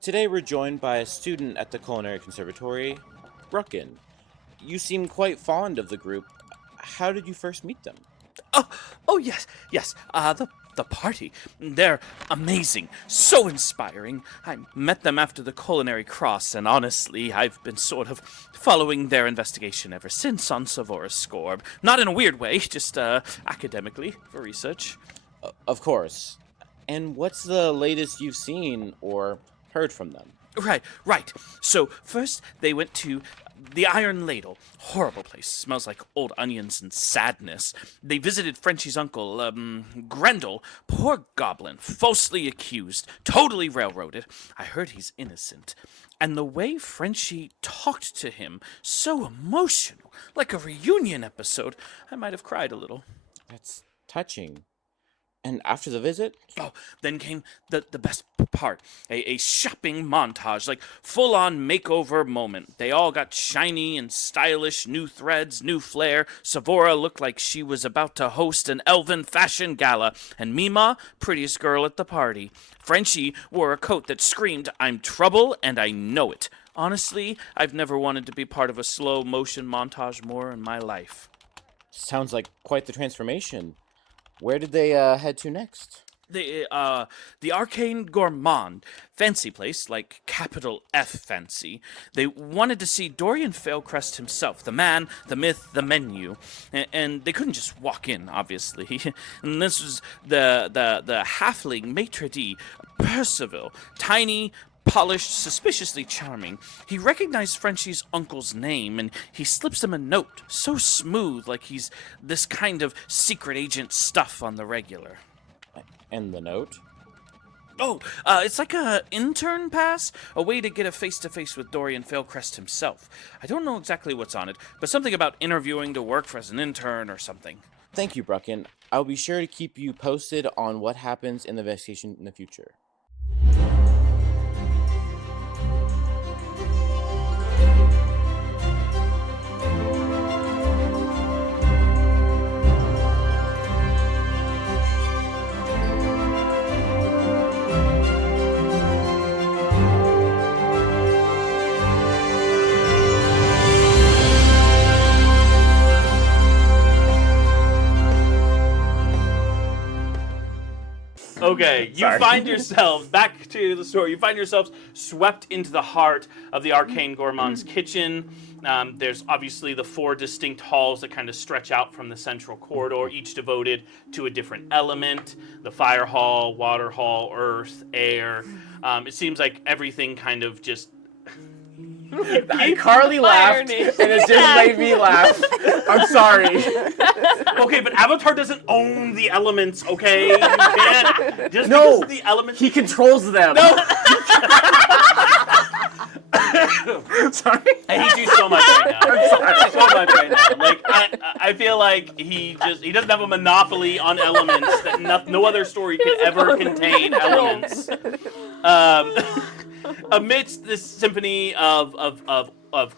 Today we're joined by a student at the Culinary Conservatory, Brucken. You seem quite fond of the group. How did you first meet them? Oh, oh yes. The party. They're amazing, so inspiring. I met them after the Culinary Cross, and honestly, I've been sort of following their investigation ever since on Savora's score. Not in a weird way, just academically for research. Of course. And what's the latest you've seen or heard from them? Right. So first they went to the Iron Ladle. Horrible place. Smells like old onions and sadness. They visited Frenchie's uncle, Grendel. Poor goblin. Falsely accused. Totally railroaded. I heard he's innocent. And the way Frenchie talked to him, so emotional. Like a reunion episode. I might have cried a little. That's touching. And after the visit? Oh, then came the best part. A shopping montage, like full-on makeover moment. They all got shiny and stylish, new threads, new flair. Savora looked like she was about to host an elven fashion gala. And Mima, prettiest girl at the party. Frenchie wore a coat that screamed, "I'm trouble and I know it." Honestly, I've never wanted to be part of a slow-motion montage more in my life. Sounds like quite the transformation. Where did they head to next? The Arcane Gourmand. Fancy place, like capital F fancy. They wanted to see Dorian Failcrest himself, the man, the myth, the menu. And they couldn't just walk in, obviously. And this was the halfling maitre d', Percival. Tiny, polished, suspiciously charming. He recognized Frenchie's uncle's name, and he slips him a note, so smooth, like he's this kind of secret agent stuff on the regular. And the note? Oh, it's like a intern pass, a way to get a face-to-face with Dorian Failcrest himself. I don't know exactly what's on it, but something about interviewing to work for as an intern or something. Thank you, Brucken. I'll be sure to keep you posted on what happens in the investigation in the future. Okay, you find yourselves, back to the story, you find yourselves swept into the heart of the Arcane Gourmand's kitchen. There's obviously the 4 distinct halls that kind of stretch out from the central corridor, each devoted to a different element. The fire hall, water hall, earth, air. It seems like everything kind of just... Carly laughed, and it just made me laugh. I'm sorry. Okay, but Avatar doesn't own the elements, okay? You can't... Just because the elements... He controls them. No! Sorry. I hate you so much right now. I'm sorry. So much right now. Like I feel like he doesn't have a monopoly on elements that no other story could ever contain elements. Amidst this symphony of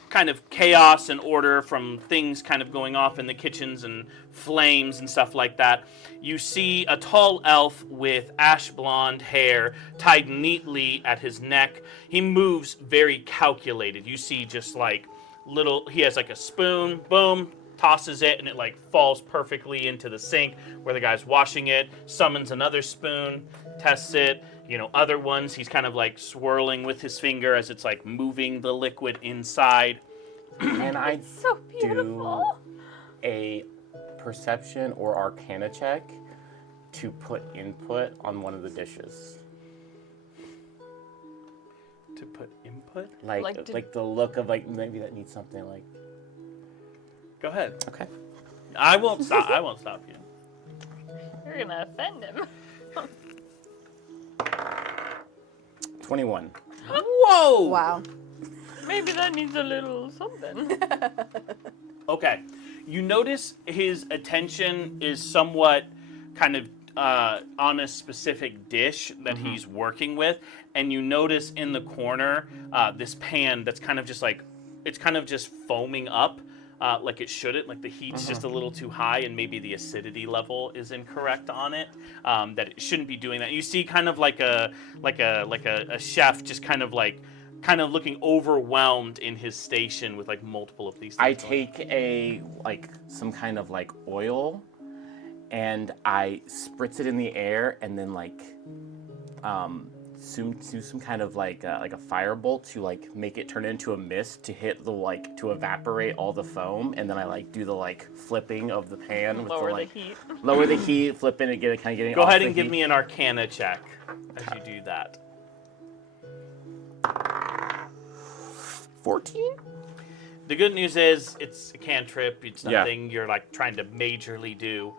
kind of chaos and order from things kind of going off in the kitchens and flames and stuff like that, you see a tall elf with ash blonde hair tied neatly at his neck. He moves very calculated. You see just like he has like a spoon, boom, tosses it, and it like falls perfectly into the sink where the guy's washing it, summons another spoon, tests it. Other ones, he's kind of like swirling with his finger as it's like moving the liquid inside. Can I So beautiful. do a perception or arcana check to put input on one of the dishes? To put input? Like the look of like maybe that needs something like. Go ahead. Okay. I won't stop. I won't stop you. You're gonna offend him. 21. Whoa! Wow. Maybe that needs a little something. Okay. You notice his attention is somewhat kind of on a specific dish that he's working with, and you notice in the corner this pan that's kind of just like, it's kind of just foaming up. like it shouldn't. Like the heat's just a little too high, and maybe the acidity level is incorrect on it. That it shouldn't be doing that. You see, kind of like a chef, just kind of looking overwhelmed in his station with like multiple of these things. I going take some kind of like oil, and I spritz it in the air, and then do some kind of like a firebolt to like make it turn into a mist to hit to evaporate all the foam, and then I do the flipping of the pan with Lower the heat. lower the heat, flipping it, getting Go off ahead the and give heat. me an Arcana check as you do that. 14. The good news is it's a cantrip. It's Yeah. nothing you're trying to majorly do.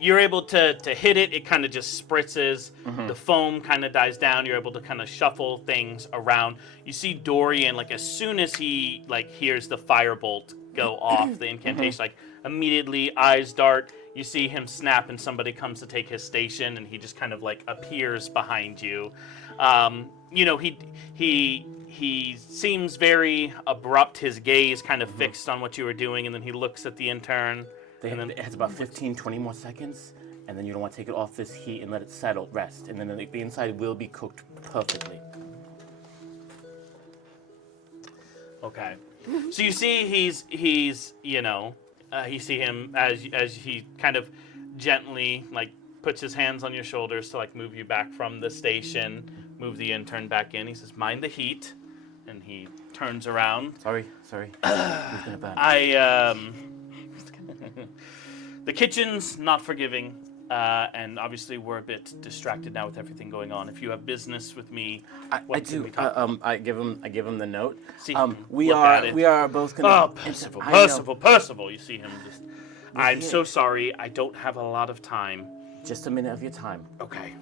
You're able to hit it. It kind of just spritzes. The foam kind of dies down. You're able to kind of shuffle things around. You see Dorian, as soon as he hears the firebolt go off, the incantation, immediately eyes dart. You see him snap, and somebody comes to take his station, and he just kind of appears behind you. He seems very abrupt. His gaze kind of fixed on what you were doing, and then he looks at the intern. It has about 15, 20 more seconds, and then you don't want to take it off this heat and let it settle, rest, and then the inside will be cooked perfectly. Okay. So you see he's you see him as he kind of gently puts his hands on your shoulders to move you back from the station, move the intern back in. He says, "Mind the heat," and he turns around. Sorry. Who's gonna burn? The kitchen's not forgiving, and obviously we're a bit distracted now with everything going on. If you have business with me, I what can do. we talk I give him the note. See, we look at it. are both gonna. Oh, Percival! You see him just. I'm here. so sorry. I don't have a lot of time. Just a minute of your time. Okay.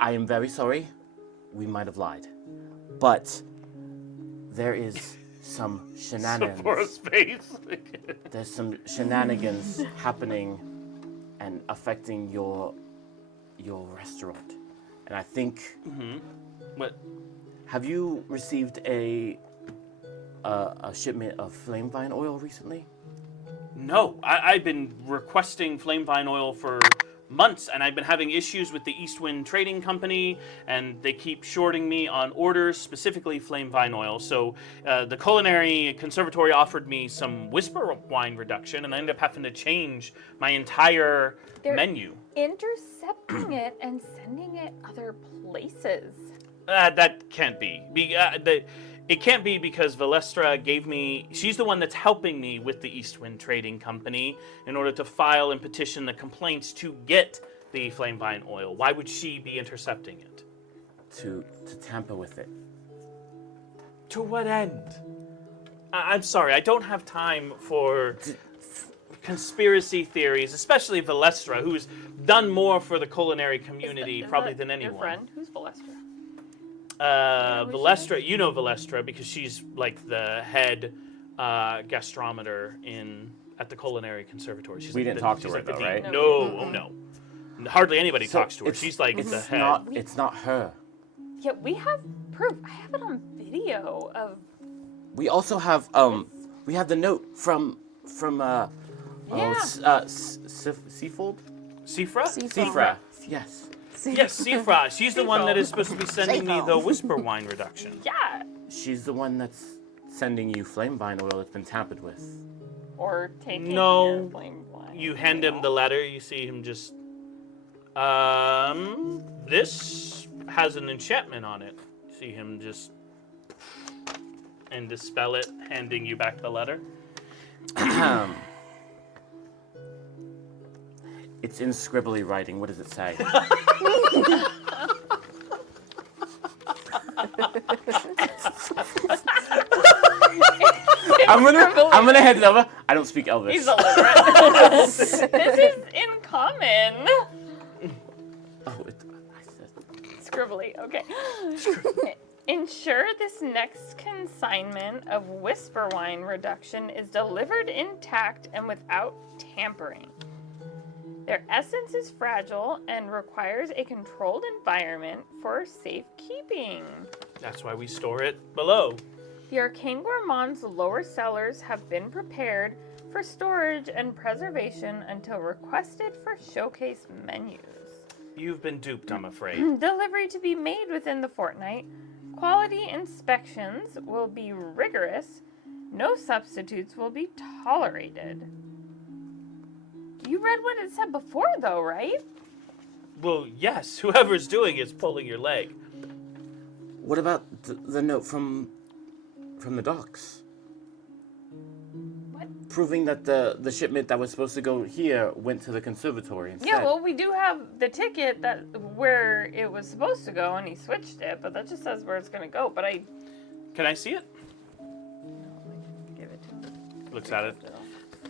I am very sorry. We might have lied, but there is some shenanigans. Sephora's face. There's some shenanigans happening and affecting your restaurant, and I think. What? Have you received a shipment of flame vine oil recently? No, I've been requesting flame vine oil for months, and I've been having issues with the Eastwind Trading Company, and they keep shorting me on orders, specifically flame vine oil. So the Culinary Conservatory offered me some whisper wine reduction, and I ended up having to change my entire menu. Intercepting it and sending it other places. That can't be. It can't be because Valestra gave me... She's the one that's helping me with the Eastwind Trading Company in order to file and petition the complaints to get the flame vine oil. Why would she be intercepting it? To tamper with it. To what end? I'm sorry, I don't have time for conspiracy theories, especially Valestra, who's done more for the culinary community probably than anyone. Your friend? Who's Valestra? Valestra, you know Valestra because she's the head gastrometer at the Culinary Conservatory. We didn't talk to her though, right? No, oh no. Hardly anybody talks to her. it's- She's the head. It's not her. Yeah, we have proof. I have it on video of. We also have we have the note from Yeah. Seafold? Sifra? Sifra. Yes. Yes, Sifra. She's the one that is supposed to be sending me the whisper wine reduction. Yeah. She's the one that's sending you flame vine oil that's been tampered with. Or taking No. your flame wine. You hand him the letter, you see him just... This has an enchantment on it. You see him just... And dispel it, handing you back the letter. It's in scribbly writing. What does it say? I'm gonna head it over. I don't speak Elvish. He's illiterate. This is in common. Oh, I said. Scribbly, okay. Ensure this next consignment of whisper wine reduction is delivered intact and without tampering. Their essence is fragile and requires a controlled environment for safekeeping. That's why we store it below. The arcane gourmand's lower cellars have been prepared for storage and preservation until requested for showcase menus. You've been duped, I'm afraid. Delivery to be made within the fortnight. Quality inspections will be rigorous. No substitutes will be tolerated. You read what it said before, though, right? Well, yes, whoever's doing it's pulling your leg. What about the note from the docks? What? Proving that the shipment that was supposed to go here went to the conservatory instead. Yeah, well, we do have the ticket that where it was supposed to go, and he switched it, but that just says where it's going to go. But I... Can I see it? Give it to him. Looks at it.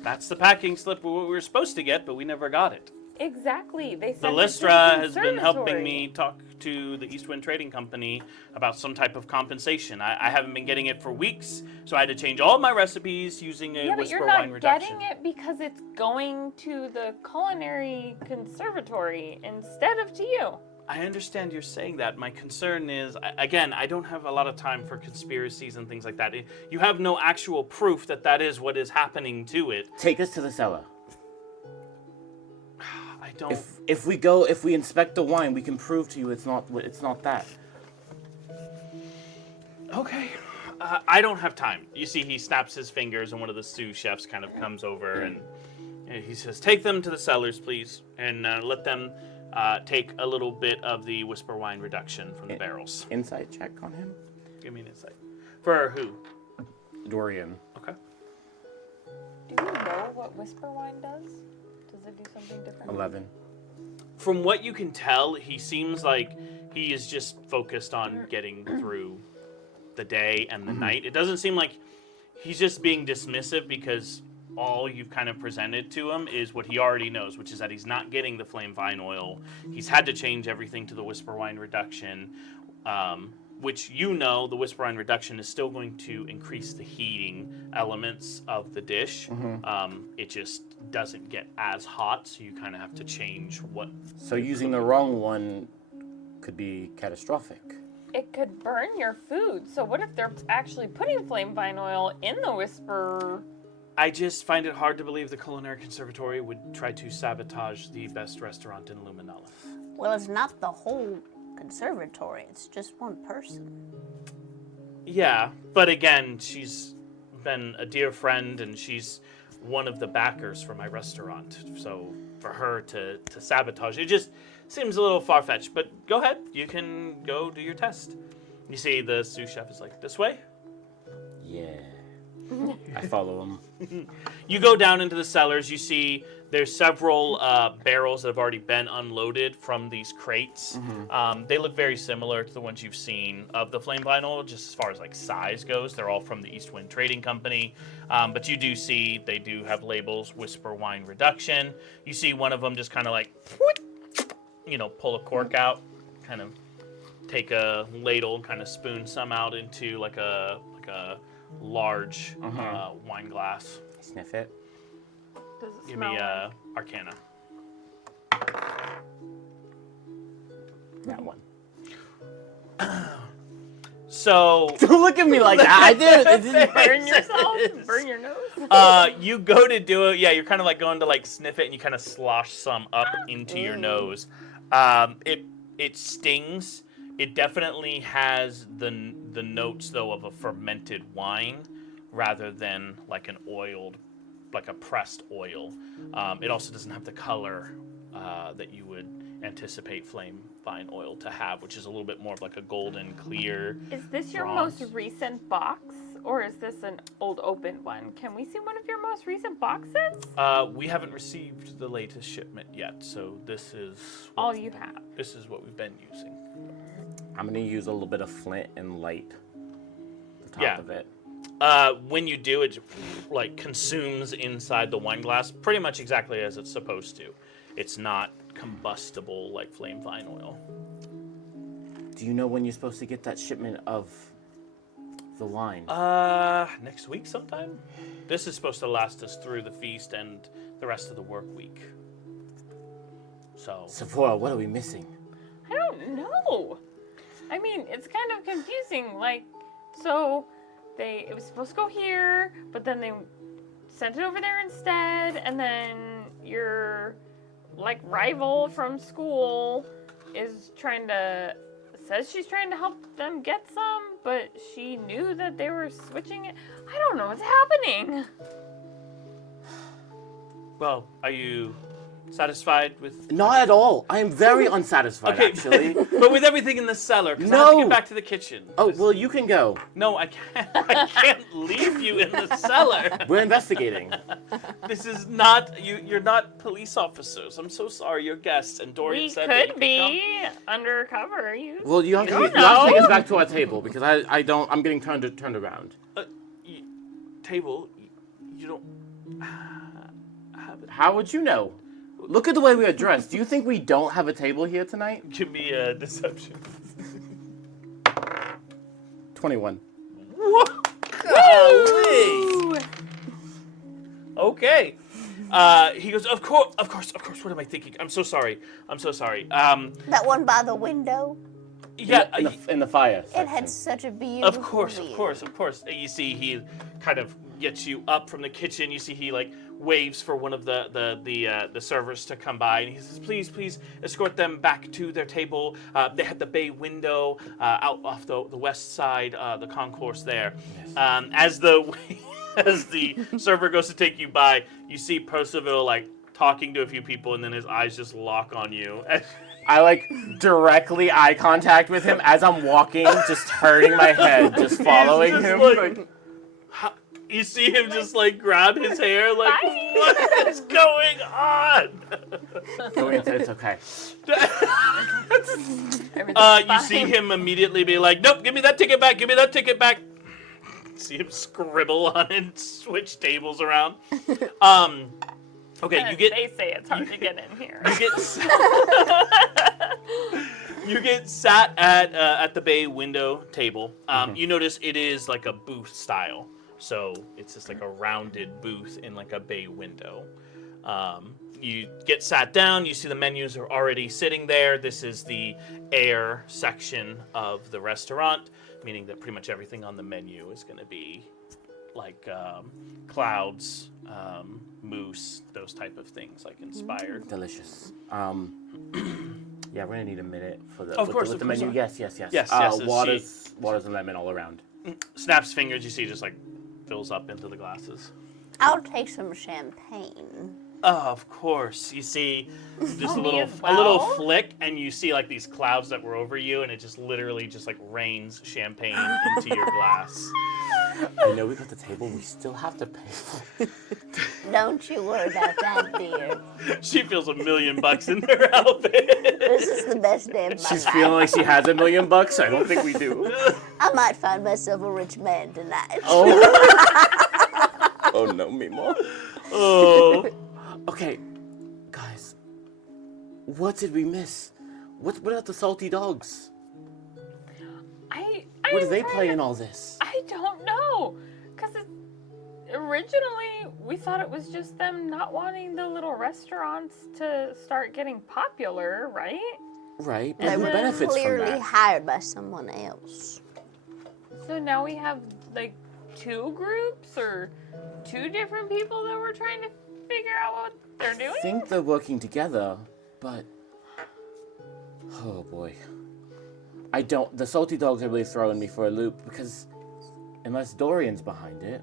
That's the packing slip we were supposed to get, but we never got it. Exactly. They sent The it to Lystra has been helping conservatory. me talk to the Eastwind Trading Company about some type of compensation. I haven't been getting it for weeks, so I had to change all my recipes using a Yeah, but whisper you're wine not reduction. getting it because it's going to the culinary conservatory instead of to you. I understand you're saying that. My concern is, again, I don't have a lot of time for conspiracies and things like that. You have no actual proof that that is what is happening to it. Take us to the cellar. I don't... If we inspect the wine, we can prove to you it's not that. Okay. I don't have time. You see, he snaps his fingers, and one of the sous chefs kind of comes over, and he says, "Take them to the cellars, please, and let them take a little bit of the whisper wine reduction from the barrels." Insight check on him. Give me an insight. For who? Dorian. Okay. Do you know what whisper wine does? Does it do something different? 11. From what you can tell, he seems like he is just focused on getting through the day and the night. It doesn't seem like he's just being dismissive because all you've kind of presented to him is what he already knows, which is that he's not getting the flame vine oil. He's had to change everything to the whisper wine reduction, which you know the whisper wine reduction is still going to increase the heating elements of the dish. It just doesn't get as hot, so you kind of have to change what... So using the wrong one could be catastrophic. It could burn your food. So what if they're actually putting flame vine oil in the whisper? I just find it hard to believe the Culinary Conservatory would try to sabotage the best restaurant in Luminala. Well, it's not the whole conservatory. It's just one person. Yeah, but again, she's been a dear friend, and she's one of the backers for my restaurant. So for her to sabotage, it just seems a little far-fetched. But go ahead, you can go do your test. You see the sous chef is like, "This way?" Yeah. I follow him. You go down into the cellars. You see there's several barrels that have already been unloaded from these crates. They look very similar to the ones you've seen of the flame vinyl, just as far as like size goes. They're all from the Eastwind Trading Company. But you do see they do have labels, Whisper Wine Reduction. You see one of them just kind of like, pull a cork out, kind of take a ladle and kind of spoon some out into like a large wine glass. Sniff it. Does it Give smell me like- Arcana. That one. So Don't look at me like that. I did. It didn't make Burn yourself? sense. Burn your nose? you go to do it. Yeah, you're kind of like going to like sniff it, and you kind of slosh some up into your nose. It stings. It definitely has the notes though of a fermented wine rather than like an oiled, like a pressed oil. It also doesn't have the color that you would anticipate flame vine oil to have, which is a little bit more of like a golden clear. Is this your bronze. most recent box, or is this an old open one? Can we see one of your most recent boxes? We haven't received the latest shipment yet, so this is All you have. this is what we've been using. I'm gonna use a little bit of flint and light the top Yeah. of it. When you do, it like consumes inside the wine glass pretty much exactly as it's supposed to. It's not combustible like flame vine oil. Do you know when you're supposed to get that shipment of the wine? Next week sometime. This is supposed to last us through the feast and the rest of the work week. So Sephora, what are we missing? I don't know. I mean, it's kind of confusing. Like, so it was supposed to go here, but then they sent it over there instead, and then your like rival from school says she's trying to help them get some, but she knew that they were switching it. I don't know what's happening. Well, are you satisfied with... Not at all. I am very unsatisfied, actually. But with everything in the cellar, because I have to get back to the kitchen. Oh, well, you can go. No, I can't. I can't leave you in the cellar. We're investigating. This is not... You're not police officers. I'm so sorry. You're guests. And Dorian We said that you could could be undercover. Well, you have to take us back to our table, because I'm getting turned around. Table? You don't... How would you know? Look at the way we are dressed. Do you think we don't have a table here tonight? Give me a deception. 21. Golly! Okay. He goes, of course, what am I thinking? I'm so sorry. That one by the window. Yeah. In the fire It section. had such a beautiful Of course. view. You see, he kind of gets you up from the kitchen. You see, he like waves for one of the servers to come by, and he says, "Please escort them back to their table. They have the bay window out off the west side, the concourse there." Yes. As the server goes to take you by, you see Percival like talking to a few people, and then his eyes just lock on you. I like directly eye contact with him as I'm walking, just turning my head, just following just him. like- You see him just like grab his hair, like, what is going on? It's okay. You see him immediately be like, nope, give me that ticket back. See him scribble on it and switch tables around. Okay, They say it's hard to get in here. You get sat at the bay window table. You notice it is like a booth style. So it's just like a rounded booth in like a bay window. You get sat down, you see the menus are already sitting there. This is the air section of the restaurant, meaning that pretty much everything on the menu is going to be like clouds, moose, those type of things, like inspired. Delicious. Yeah, we're gonna need a minute for the Of course, with of the course. menu. Yes. Yes, Waters and lemon all around. Snaps fingers, you see just like fills up into the glasses. I'll take some champagne. Oh, of course. You see just Me as a little well? flick, and you see like these clouds that were over you, and it just literally just like rains champagne into your glass. I know we got the table. We still have to pay for it. Don't you worry about that, dear. She feels $1 million in her outfit. This is the best day of my She's life. feeling like she has $1 million. I don't think we do. I might find myself a rich man tonight. Oh. Oh no, Mimo. Oh. Okay, guys. What did we miss? What about the salty dogs? What do they play in all this? I don't know, because originally we thought it was just them not wanting the little restaurants to start getting popular, right? Right, but They who were benefits from clearly that? hired by someone else. So now we have like two groups or two different people that we're trying to figure out what they're doing. I think they're working together, but oh boy. The salty dogs are really throwing me for a loop because unless Dorian's behind it.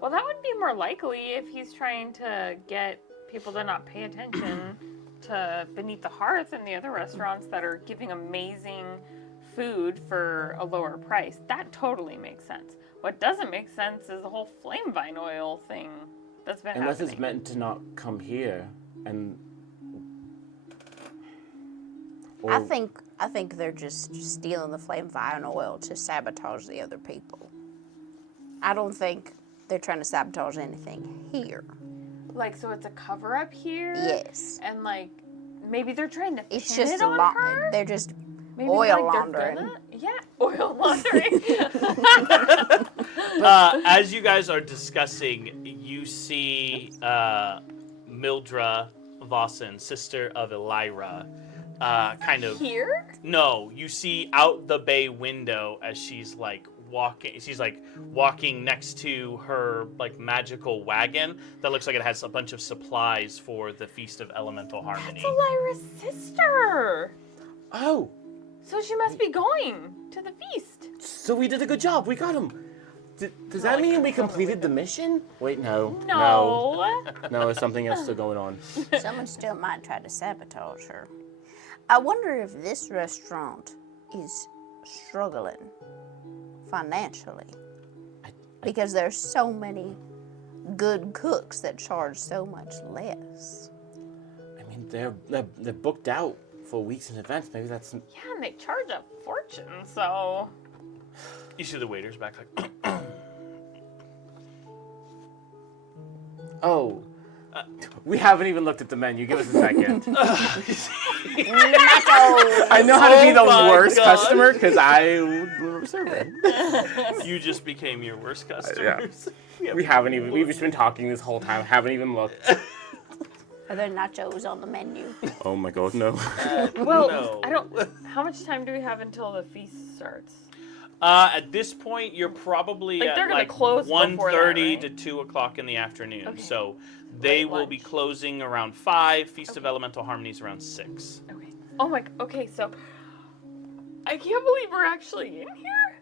Well, that would be more likely if he's trying to get people to not pay attention to Beneath the Hearth and the other restaurants that are giving amazing food for a lower price. That totally makes sense. What doesn't make sense is the whole flame vine oil thing that's been Unless happening. it's meant to not come here and I think they're just stealing the flame vine oil to sabotage the other people. I don't think they're trying to sabotage anything here. Like, so it's a cover up here? Yes. And like, maybe they're trying to It's pin just it a on lot. her? They're just Maybe oil like they're laundering. gonna- Yeah, oil laundering. As you guys are discussing, you see Mildra Vossen, sister of Elira, kind of Here? No, you see out the bay window as she's like walking next to her like magical wagon that looks like it has a bunch of supplies for the Feast of Elemental Harmony. It's Lyra's sister. Oh, So she must be going to the feast. so we did a good job. We got him. Does that mean we completed the mission? Wait, no. No. No, there's something else still going on. Someone still might try to sabotage her. I wonder if this restaurant is struggling financially. Because there's so many good cooks that charge so much less. I mean, they're booked out for weeks in advance. Maybe that's... Yeah, and they charge a fortune, so. You see the waiters back like, Oh. We haven't even looked at the menu. Give us a second. I know how to be the Oh my worst God. customer because I was serving. you just became your worst customers. We haven't even. We've just been talking this whole time. Haven't even looked. Are there nachos on the menu? Oh my God, no. Well, No. I don't. How much time do we have until the feast starts? At this point, you're probably Like, at they're gonna like close before that, 1:30 right? to 2 o'clock in the afternoon. Okay. So they Late will be lunch. closing around 5. Feast of Okay. Elemental Harmonies around 6. Okay. Oh my. Okay, so I can't believe we're actually in here.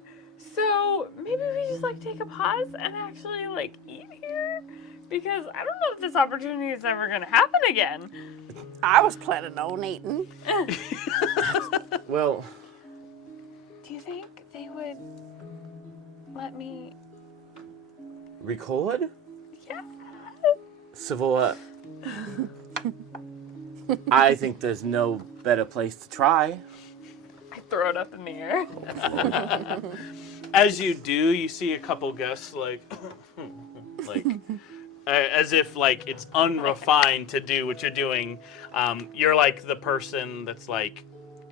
So maybe we just like take a pause and actually like eat here, because I don't know if this opportunity is ever gonna happen again. I was planning on eating. Well, Do you think they would let me? record? Yeah. Savoy. I think there's no better place to try. I throw it up in the air. As you do, you see a couple guests like, like, as if like it's unrefined to do what you're doing. You're like the person that's like,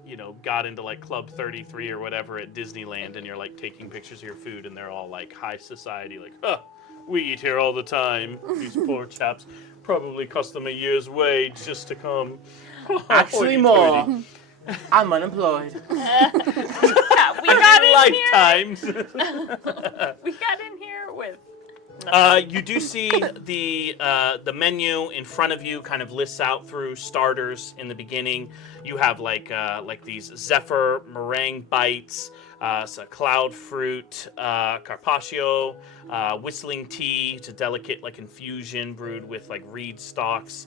you know, got into like Club 33 or whatever at Disneyland, and you're like taking pictures of your food, and they're all like high society, like, huh, we eat here all the time. These poor chaps probably cost them a year's wage just to come. Actually, more. I'm unemployed. Yeah, we got in here. Lifetimes. We got in here with. You do see the menu in front of you kind of lists out through starters in the beginning. You have like these Zephyr meringue bites, so cloud fruit, carpaccio, whistling tea. It's a delicate like infusion brewed with like reed stalks.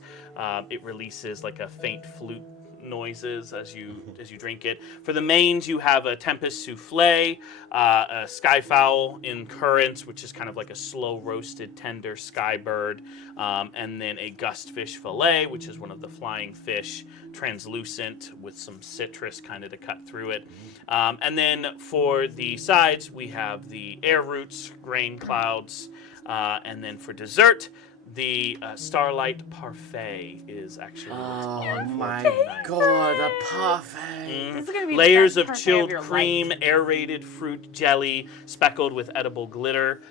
It releases like a faint flute noises as you drink it. For the mains, you have a tempest souffle, a skyfowl in currants, which is kind of like a slow roasted tender sky bird, and then a gust fish fillet, which is one of the flying fish, translucent with some citrus kind of to cut through it. And then for the sides, we have the air roots, grain clouds, and then for dessert, the Starlight Parfait is actually Oh my tonight. God, a parfait. This is gonna be the Layers best of parfait chilled your cream, life. aerated fruit jelly, speckled with edible glitter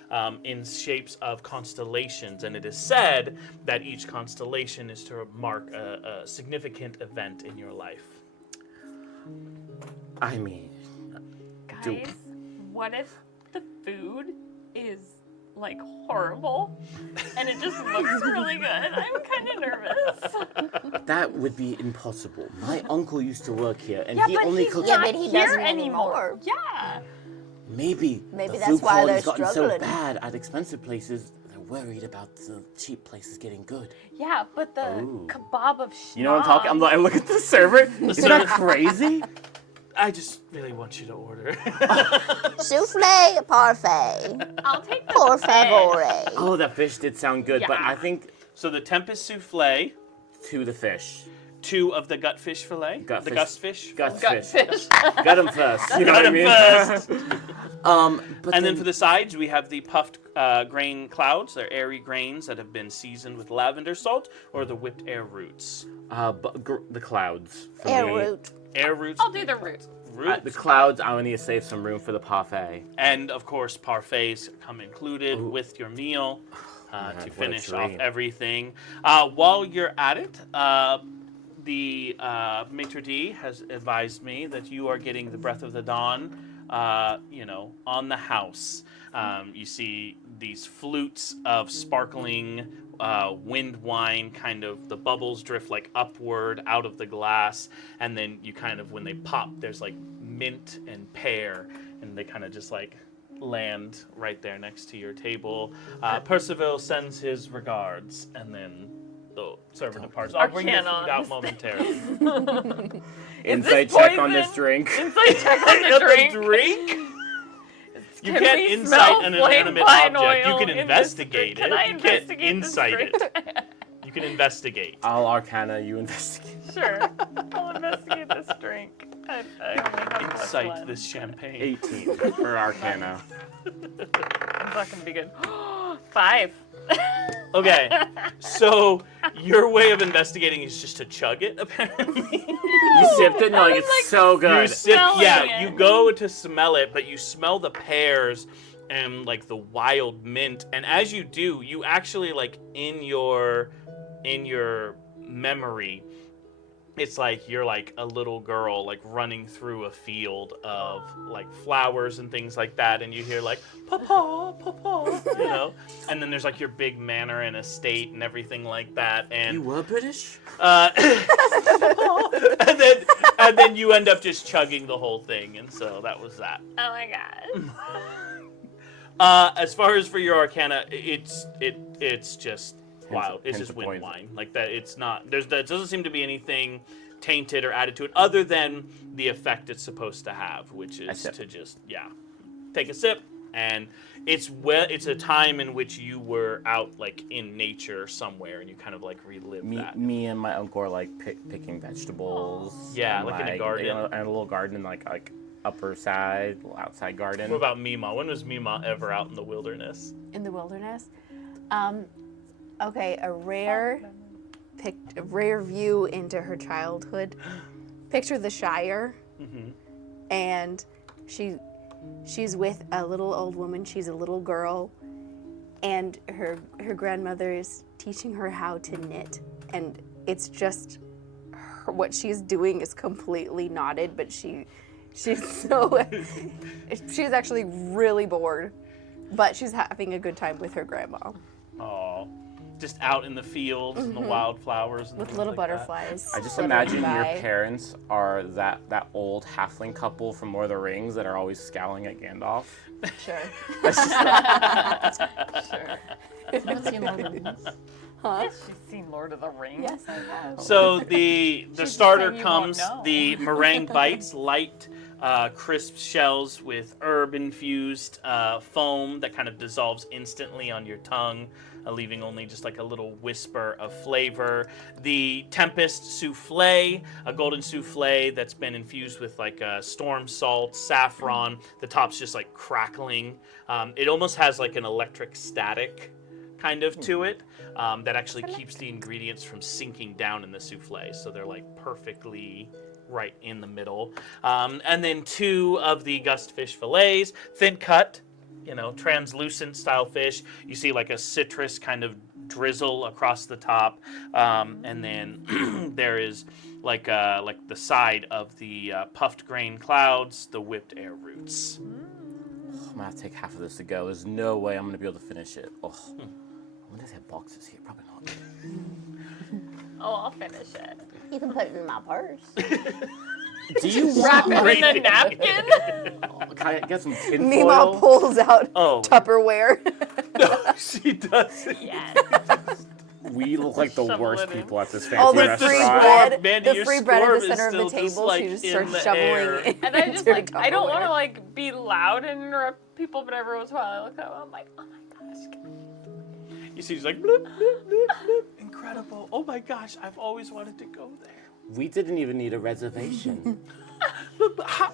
in shapes of constellations. And it is said that each constellation is to mark a significant event in your life. I mean, Guys, what if the food is like horrible and it just looks really good? I'm kind of nervous. that would be impossible. My uncle used to work here, and Yeah, he but only he's cooked. Yeah, not but he here doesn't anymore. anymore. Yeah. Maybe the that's food why they're quality's gotten so struggling. bad at expensive places. They're worried about the cheap places getting good. Yeah, but the Ooh. kebab of schnoz. You know what I'm talking? I'm like, I look at the server. Isn't that crazy? I just really want you to order. Souffle parfait. I'll take the Por buffet. favore. Oh, that fish did sound good, but Yeah. I think So the Tempest Souffle, to the fish. 2 of the gutfish fillet, the Gutfish. gustfish, Gut Gut fish. fish. Got him first. You know Got what I 'em mean? first. But And then for the sides, we have the puffed grain clouds. They're airy grains that have been seasoned with lavender salt or the whipped air roots. the clouds. For Air me. root. Air roots. I'll do the root. Roots. The clouds, I would need to save some room for the parfait. And of course, parfaits come included with your meal God, to what a finish off dream. everything. While you're at it, the maitre d' has advised me that you are getting the Breath of the Dawn, on the house. You see these flutes of sparkling wind wine, kind of the bubbles drift like upward out of the glass, and then you kind of, when they pop, there's like mint and pear, and they kind of just like land right there next to your table. Percival sends his regards, and then the server departs. I'll bring the food Arcana. out momentarily. Insight this check on this poison? drink. Insight check on the drink. You Can can't we insight smell an flame inanimate pine object. You oil can in this investigate drink? it. Can I You can't investigate this insight it. drink? You can investigate. I'll Arcana, you investigate. Sure. I'll investigate this drink. I only have Insight +1. this champagne. 18 for Arcana. It's not gonna be good. 5. Okay, so your way of investigating is just to chug it, apparently. You sipped it? No, like, it's so You good. sip, Smelling you it. go to smell it, but you smell the pears and like the wild mint, and as you do, you actually like in your memory, it's like you're like a little girl like running through a field of like flowers and things like that, and you hear like papa, papa, and then there's like your big manor and estate and everything like that, and You were British? and then you end up just chugging the whole thing, and so that was that. Oh my god. As far as for your Arcana, it's just wild. It's hence just of wind poison. wine. Like that. It's not. There doesn't seem to be anything tainted or added to it, other than the effect it's supposed to have, which is sip. to just take a sip. And it's a time in which you were out like in nature somewhere, and you kind of like relive that. Me and my uncle are like picking vegetables. Yeah, and, like in a garden. And a little garden, like upper side, little outside garden. What about Mima? When was Mima ever out in the wilderness? In the wilderness. Okay, a rare view into her childhood. Picture the Shire, and she's with a little old woman. She's a little girl, and her grandmother is teaching her how to knit, and it's just what she's doing is completely knotted, but she's actually really bored, but she's having a good time with her grandma. Oh, just out in the fields and the wildflowers and With things little like that. butterflies. I just fluttering imagine your by. parents are that old halfling couple from Lord of the Rings that are always scowling at Gandalf. Sure. Sure. I've seen Lord of the Rings. She's seen Lord of the Rings. Yes, I have. So the just starter saying you won't comes, know. the meringue bites, light, crisp shells with herb-infused foam that kind of dissolves instantly on your tongue, leaving only just like a little whisper of flavor. The Tempest souffle, a golden souffle that's been infused with like storm salt, saffron. The top's just like crackling. It almost has like an electric static kind of to it that actually keeps the ingredients from sinking down in the souffle. So they're like perfectly right in the middle. And then 2 of the gust fish fillets, thin cut, translucent style fish. You see like a citrus kind of drizzle across the top. And then there is like the side of the puffed grain clouds, the whipped air roots. I'm gonna have to take half of this to go. There's no way I'm gonna be able to finish it. Oh, I wonder if they have boxes here. Probably not. Oh, I'll finish it. You can put it in my purse. Do you Wrap want it in a napkin. Can I get some tinfoil? Mima pulls out Oh. Tupperware. No, she doesn't. Yes. We look like the Shovel worst it in. people at this All fancy the free restaurant. bread, Mandy, the your free bread storm at the is center of the still just, table. like, She just in starts the shoveling air. it. And I just into like I don't want to Tupperware. like be loud and interrupt people, but every once in a while I look up, I'm like, oh my gosh. You see, she's like, bloop, bloop, bloop, bloop. Incredible. Oh my gosh, I've always wanted to go there. We didn't even need a reservation. Look, how,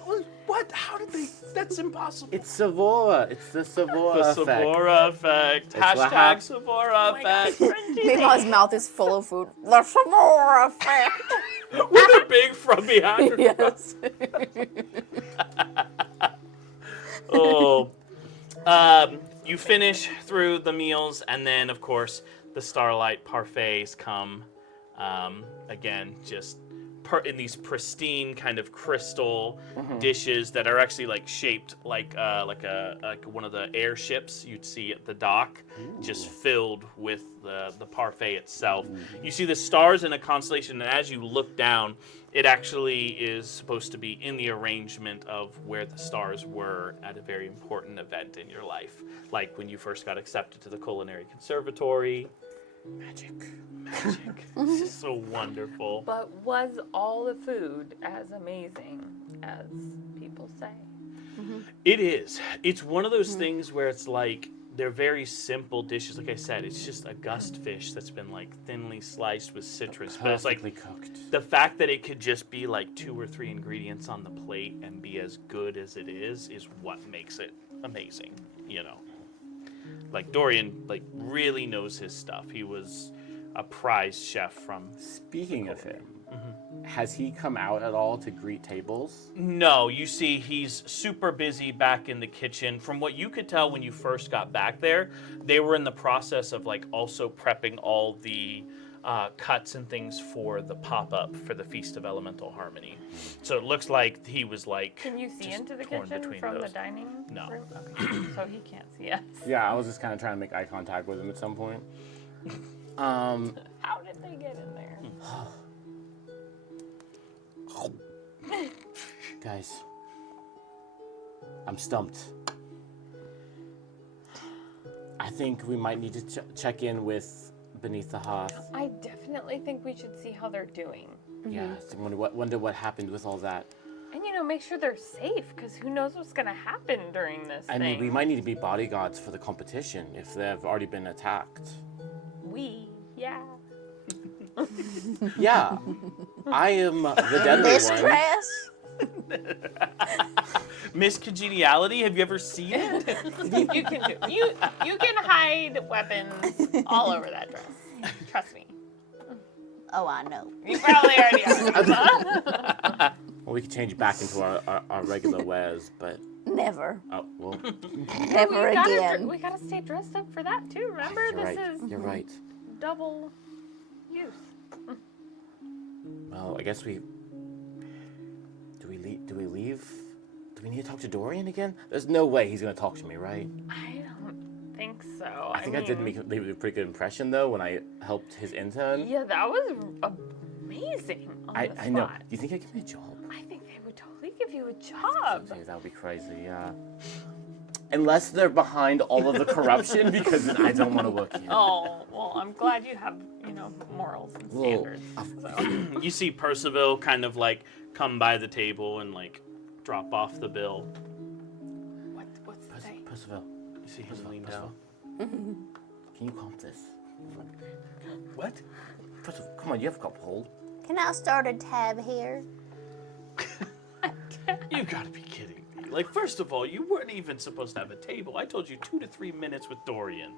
what? How did they? That's impossible. It's Savora. It's the Savora The effect. Savora effect. It's what Hashtag Savora Oh my gosh, effect. crunchy Mima's thing. mouth is full of food. The Samora effect. With a big from behind her. Yes. Oh. You finish through the meals, and then, of course, the Starlight parfaits come. again, just in these pristine kind of crystal dishes that are actually like shaped like one of the airships you'd see at the dock, just filled with the parfait itself. You see the stars in a constellation, and as you look down, it actually is supposed to be in the arrangement of where the stars were at a very important event in your life, like when you first got accepted to the culinary conservatory. Magic. This is so wonderful. But was all the food as amazing as people say? It is. It's one of those things where it's like they're very simple dishes. Like I said, it's just a gust fish that's been like thinly sliced with citrus. But it's like cooked. the fact that it could just be like 2 or 3 ingredients on the plate and be as good as it is what makes it amazing, you know. Like Dorian like really knows his stuff. He was a prize chef from. Speaking of him, has he come out at all to greet tables? No, you see he's super busy back in the kitchen. From what you could tell when you first got back there, they were in the process of like also prepping all the cuts and things for the pop-up for the Feast of Elemental Harmony. So it looks like he was like. Can you see just into the torn kitchen between from the those. dining No. room? Okay. So he can't see us. Yeah, I was just kind of trying to make eye contact with him at some point. How did they get in there? Guys, I'm stumped. I think we might need to check in with Beneath the Hearth. I definitely think we should see how they're doing. Yeah, wonder what happened with all that. And, make sure they're safe, because who knows what's going to happen during this I thing. mean, we might need to be bodyguards for the competition if they've already been attacked. Yeah. Yeah, I am the deadly This one. dress? Miss Congeniality, have you ever seen it? You can do. You can hide weapons all over that dress. Trust me. Oh, I know. You probably already are. Well, we could change back into our regular wears, but Never. oh well. Never again. We gotta stay dressed up for that too. Remember, You're right. is You're right. double use. Well, I guess we. Do we leave? Do we leave? Do we need to talk to Dorian again? There's no way he's gonna talk to me, right? I don't think so. I think I did leave a pretty good impression though when I helped his intern. Yeah, that was amazing. On the I know. spot. Do you think I give me a job? I think they would totally give you a job. That would be crazy. Yeah. Unless they're behind all of the corruption, because then I don't want to work here. Oh, well, I'm glad you have, morals and Whoa. standards. So. You see Percival kind of like come by the table and like drop off the bill. What's the say? Percival, You see him lean down. can you comp this? What? Percival, come on, you have a cup hold. Can I start a tab here? You gotta be kidding me. Like, first of all, you weren't even supposed to have a table. I told you 2 to 3 minutes with Dorian.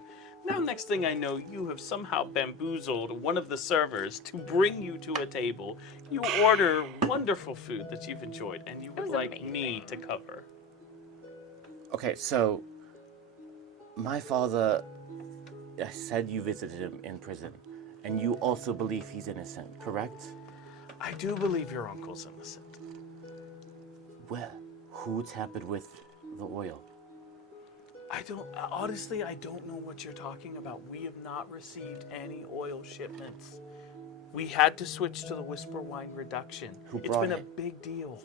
Now, next thing I know, you have somehow bamboozled one of the servers to bring you to a table. You order wonderful food that you've enjoyed, and you would was like amazing. me to cover. Okay, so my father said you visited him in prison, and you also believe he's innocent, correct? I do believe your uncle's innocent. Well, who tampered with the oil? Honestly, I don't know what you're talking about. We have not received any oil shipments. We had to switch to the Whisper Wine reduction. Who It's brought been a it? big deal.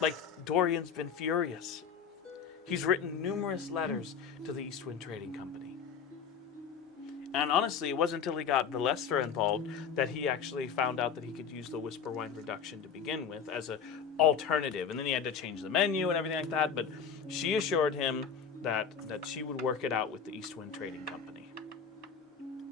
Like, Dorian's been furious. He's written numerous letters to the Eastwind Trading Company. And honestly, it wasn't until he got Valestra involved that he actually found out that he could use the Whisper Wine reduction to begin with as an alternative. And then he had to change the menu and everything like that. But she assured him that she would work it out with the Eastwind Trading Company.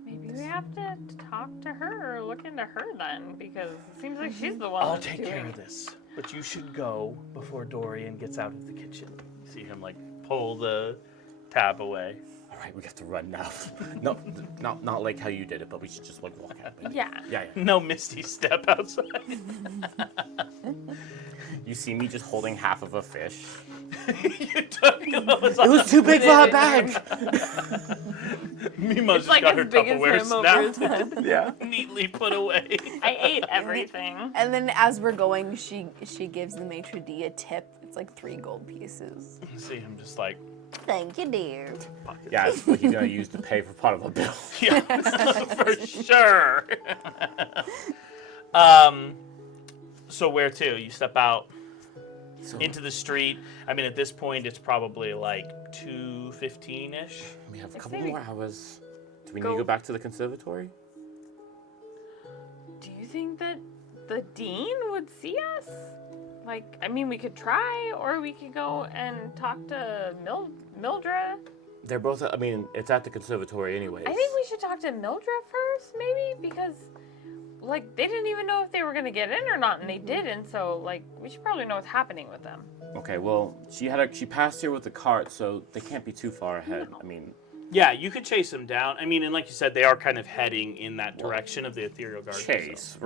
Maybe we have to talk to her or look into her then, because it seems like she's the one I'll that's take doing care it. of this. But you should go before Dorian gets out of the kitchen. See him like pull the tab away. All right, we have to run now. No, not like how you did it, but we should just like walk out. Yeah. Yeah. No misty step outside. You see me just holding half of a fish. You took those It was too big for her bag. Mima's just like got as her big as Tupperware him over his snapped, head. Yeah. neatly put away. I ate everything. And then as we're going, she gives the maitre d' a tip. It's like 3 gold pieces. See him just like, Thank you, dear. Yeah, it's what he's gonna use to pay for part of a bill. yeah, for sure. So where to? You step out into the street. I mean, at this point, it's probably like 2:15-ish. We have a Let's couple say more hours. Do we need go- to go back to the conservatory? Do you think that the dean would see us? Like, I mean, we could try, or we could go and talk to Mildred. They're both. I mean, it's at the conservatory anyways. I think we should talk to Mildred first, maybe, because, like, they didn't even know if they were gonna get in or not, and they didn't. So, like, we should probably know what's happening with them. Okay, well, she passed here with the cart, so they can't be too far ahead. I mean, Yeah, you could chase them down. I mean, and like you said, they are kind of heading in that direction of the ethereal garden. chase.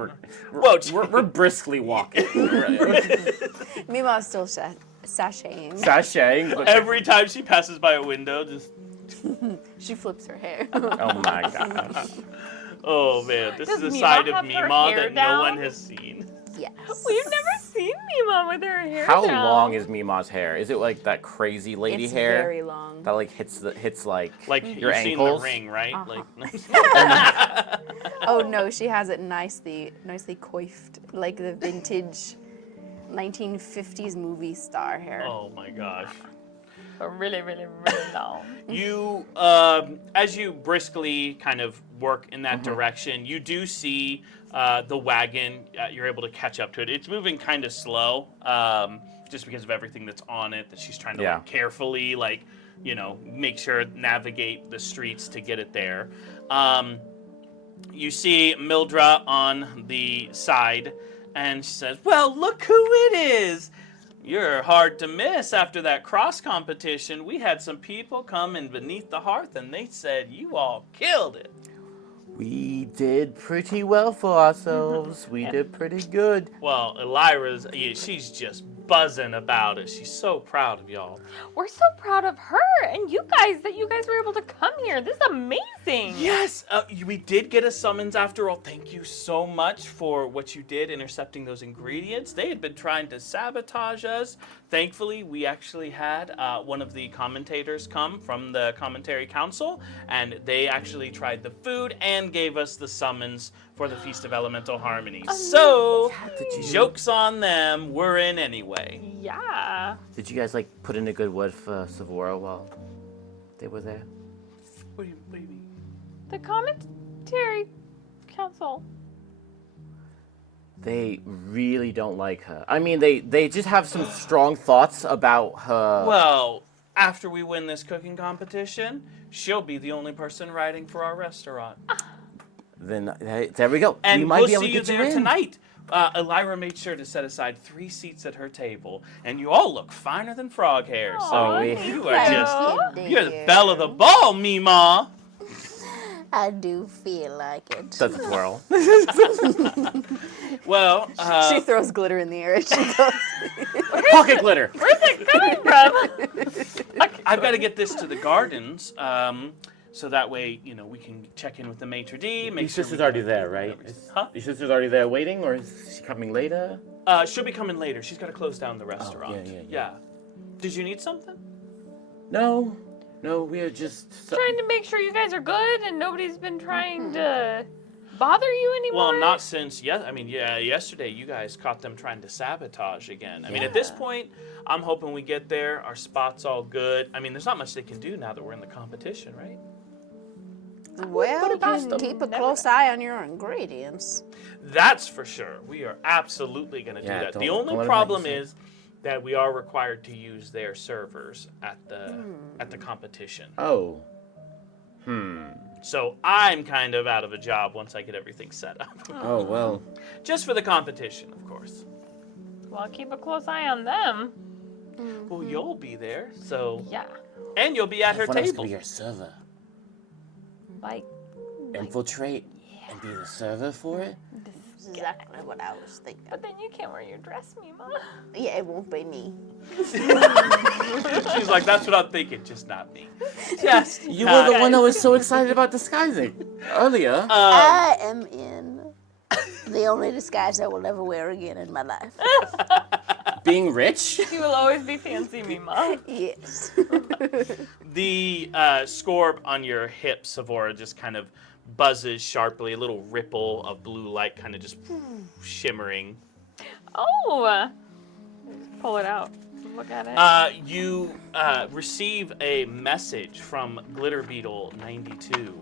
Well, We're briskly walking. Mima's still sashaying. Sashaying. But, Every time she passes by a window, just She flips her hair. oh my gosh. oh man, this Does is a Mima side of have her Mima hair that down? no one has seen. Yes. We've never seen Mima with her hair How down. long is Mima's hair? Is it like that crazy lady It's hair very long. that like hits like Like your you've ankles? seen The Ring, right? Uh-huh. Like, Oh no, she has it nicely coiffed, like the vintage 1950s movie star hair. oh my gosh. Really, really, really long. You, as you briskly kind of work in that direction, you do see the wagon. You're able to catch up to it. It's moving kind of slow, just because of everything that's on it. That she's trying to Yeah. like, carefully, like, make sure navigate the streets to get it there. You see Mildra on the side, and she says, "Well, look who it is." You're hard to miss after that cross competition. We had some people come in beneath the hearth and they said you all killed it. We did pretty well for ourselves. We did pretty good. Well, Elira's, she's just buzzing about it. She's so proud of y'all. We're so proud of her and you guys that you guys were able to come here. This is amazing. Yes, we did get a summons after all. Thank you so much for what you did intercepting those ingredients. They had been trying to sabotage us. Thankfully, we actually had one of the commentators come from the commentary council, and they actually tried the food and gave us the summons for the Feast of Elemental Harmony. So, joke's on them. We're in anyway. Yeah. Did you guys like put in a good word for Savora while they were there? What do you mean? The commentary council. They really don't like her. I mean, they just have some strong thoughts about her. Well, after we win this cooking competition, she'll be the only person writing for our restaurant. Then there we go. And we might we'll be able see to you get there in. tonight. Elira made sure to set aside 3 seats at her table, and you all look finer than frog hair. So Oh, we- you are just, you, you're the dear. belle of the ball, Mima. I do feel like it. That's a twirl. Well, She throws glitter in the air as she goes. Pocket glitter. Where's it coming from? I've got to get this to the gardens, so that way, we can check in with the maitre d'. Your Make sure sister's we- already there, right? Huh? Your sister's already there waiting, or is she coming later? She'll be coming later. She's got to close down the restaurant. yeah. Did you need something? No, we are just. Trying to make sure you guys are good and nobody's been trying to bother you anymore. Well, not since yesterday you guys caught them trying to sabotage again. I mean, at this point, I'm hoping we get there. Our spot's all good. I mean, there's not much they can do now that we're in the competition, right? Well, just keep a close eye on your ingredients. That's for sure. We are absolutely going to do Yeah, that. don't- The don't only let 'em problem make you is that we are required to use their servers at the competition. Oh. So I'm kind of out of a job once I get everything set up. Oh well. Just for the competition, of course. Well, keep a close eye on them. Well, you'll be there, so Yeah. and you'll be at her One of us table. can be your server. Like, Infiltrate and be the server for it. That's exactly what I was thinking. But then you can't wear your dress, Mima. Yeah, it won't be me. She's like, that's what I'm thinking, just not me. Just You were the not- one that was so excited about disguising earlier. I am in the only disguise I will ever wear again in my life. Being rich? You will always be fancy, Mima. Yes. The scorb on your hip, Savora, just kind of buzzes sharply, a little ripple of blue light kind of just shimmering. Oh! Just pull it out. Look at it. You receive a message from Glitter Beetle 92.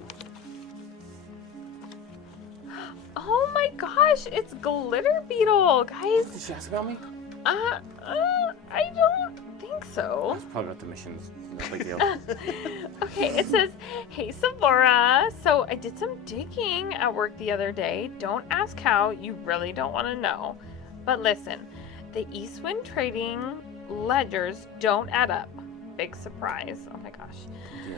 Oh my gosh, it's Glitter Beetle, guys. Did she ask about me? I don't think so. Probably about the missions. No big deal. Okay, it says, "Hey Savora, so I did some digging at work the other day. Don't ask how, you really don't want to know. But listen, the Eastwind trading ledgers don't add up. Big surprise. Oh my gosh. Yeah.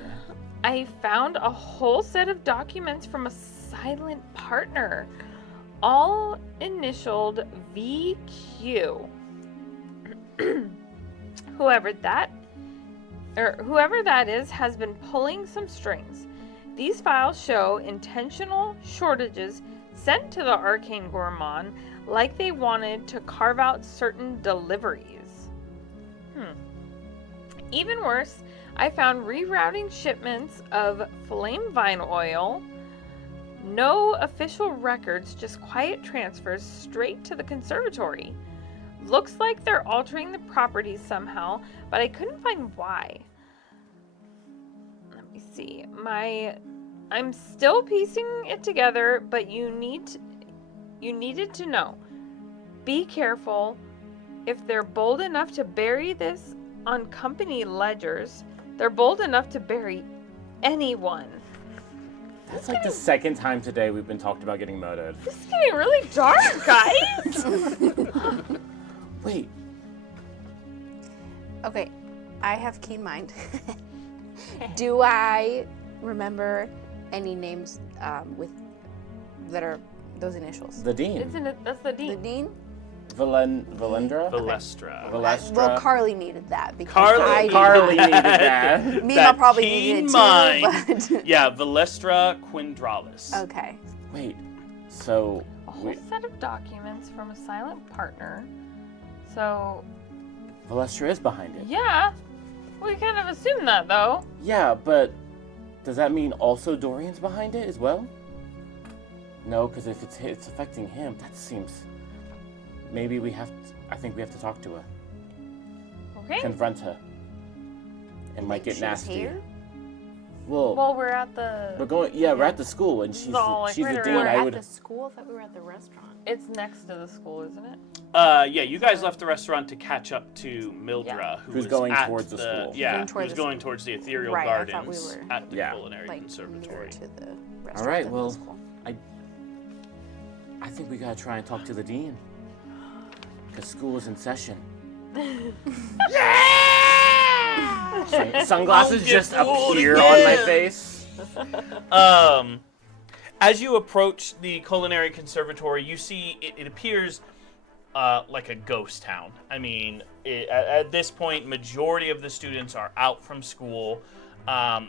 I found a whole set of documents from a silent partner, all initialed VQ. Whoever that is has been pulling some strings. These files show intentional shortages sent to the Arcane Gourmand, like they wanted to carve out certain deliveries. Even worse, I found rerouting shipments of flame vine oil. No official records, just quiet transfers straight to the conservatory. Looks like they're altering the properties somehow, but I couldn't find why. Let me see. I'm still piecing it together, but you needed to know. Be careful. If they're bold enough to bury this on company ledgers, they're bold enough to bury anyone. That's like the second time today we've been talked about getting murdered. This is getting really dark, guys. Wait, Okay, I have keen mind. Do I remember any names that are those initials? the dean. That's the The dean. dean? Valendra? Valestra. Valestra. Well, Carly needed that because Carly- Carly needed that. Mima that probably keen needed mind. it too, Yeah, Valestra Quindralis. but okay. Wait, so A whole set of documents from a silent partner. So, Valestra is behind it. yeah. We kind of assumed that, though. Yeah, but does that mean also Dorian's behind it as well? No, because if it's affecting him, that seems. Maybe I think we have to talk to her, Okay. confront her. It might get She's nasty. here? Well, we're at the. We're going. Yeah, we're at the school, and she's all, like, she's right the around. dean. I At would. the school? I thought we were at the restaurant. It's next to the school, isn't it? Yeah, you guys left the restaurant to catch up to Mildra, Yeah. was Who's going at towards the school. Yeah, Going toward who's the going towards the ethereal Right, I thought we gardens were, at the Yeah. culinary Like nearer conservatory. to the restaurant right, than well- the school. I think we gotta try and talk to the dean. Cause school is in session. Sunglasses Don't get just fooled appear on my again. face. As you approach the culinary conservatory, you see it appears like a ghost town. I mean, at this point, majority of the students are out from school.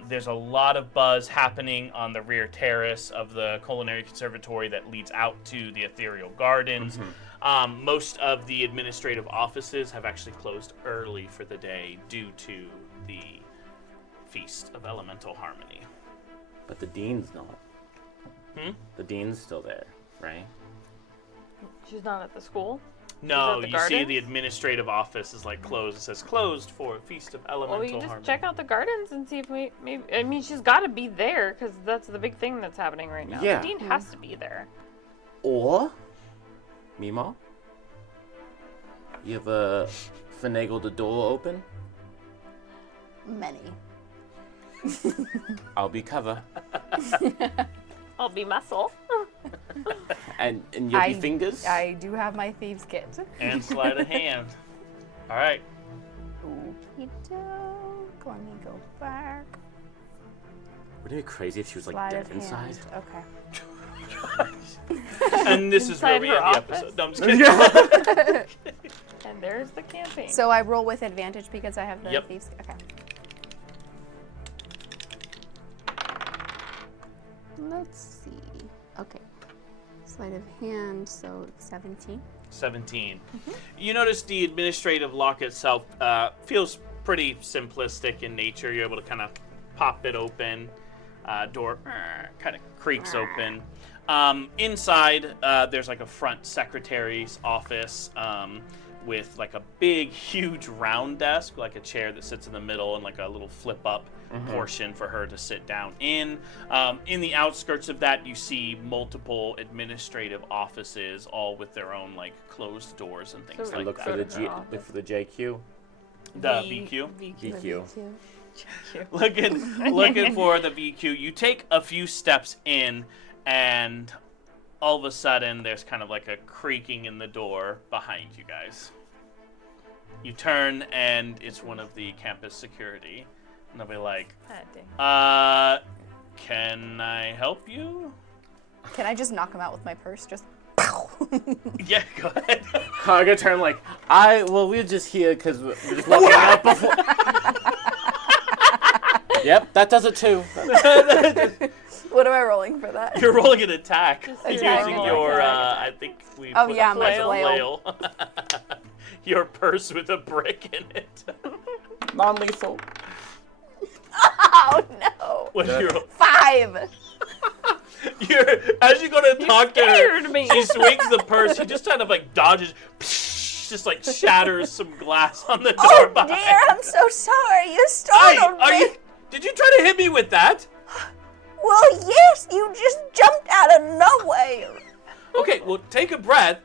There's a lot of buzz happening on the rear terrace of the culinary conservatory that leads out to the ethereal gardens. Most of the administrative offices have actually closed early for the day due to the Feast of Elemental Harmony. But the dean's not. The dean's still there, right? She's not at the school. No, the you see gardens? the administrative office is like closed. It says closed for Feast of Elemental Well, you just Harmony. check out the gardens and see if maybe. I mean, she's got to be there because that's the big thing that's happening right now. Yeah. The dean has to be there. Or, Mima, you ever finagled the door open? Many. I'll be cover, I'll be muscle. and you'll be fingers. I do have my thieves' kit. And sleight of hand. All right. Okey-doke. Let me go back. Wouldn't it be crazy if she was like Sleight dead of inside? hand. Okay. And this is where Inside we her end the office? episode. No, I'm just kidding. And there's the campaign. So I roll with advantage because I have the Yep. thieves. Okay. Let's see. Okay. Sleight of hand, so 17. 17. You notice the administrative lock itself feels pretty simplistic in nature. You're able to kind of pop it open. Door kind of creaks open. Inside, there's like a front secretary's office with like a big, huge round desk, like a chair that sits in the middle and like a little flip-up portion for her to sit down in. In the outskirts of that, you see multiple administrative offices, all with their own like closed doors and things So like Look that. for the Her office. look for the JQ. The VQ. DQ. Looking for the VQ. You take a few steps in, and all of a sudden, there's kind of like a creaking in the door behind you guys. You turn, and it's one of the campus security. And they'll be like, can I help you? Can I just knock him out with my purse? Just. Yeah, go ahead. I'm gonna turn like, we're just here because we're just looking up before. Yep, that does it too. What am I rolling for that? You're rolling an attack using attack. your, I think we Oh, put yeah, a my flail. Your purse with a brick in it. Non-lethal. Oh no! What's your 5. as you go to talk to her, scared me. she swings the purse. She just kind of like dodges, just like shatters some glass on the door Oh behind. dear, I'm so sorry. You Hey, startled me. did you try to hit me with that? Well, yes, you just jumped out of nowhere. Okay, well, take a breath.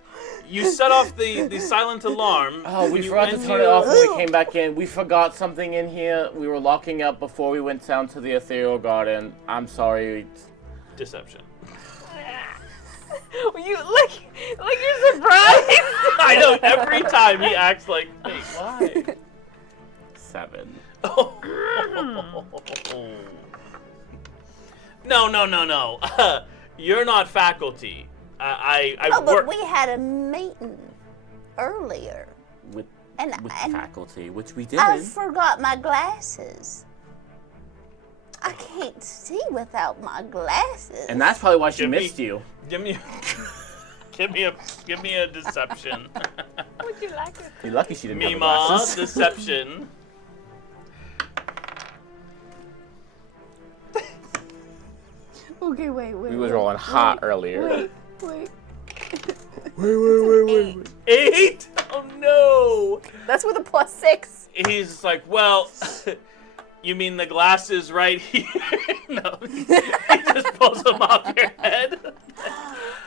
You set off the silent alarm. Oh, we You forgot to went turn it off when we came back in. We forgot something in here. We were locking up before we went down to the ethereal garden. I'm sorry. Deception. You like you're surprised. I know, every time he acts like, wait, why? 7. No. You're not faculty. I Oh, but work. we had a meeting earlier. With And faculty, which we did. I forgot my glasses. I can't see without my glasses. And that's probably why she Give me- missed you. Give me a deception. Would you like it? You're lucky she didn't have the Mima, glasses. deception. Okay, wait. We was rolling hot earlier. Wait. Wait. 8? Oh no! That's with a +6. He's like, well, you mean the glasses right here? No, he just pulls them off your head.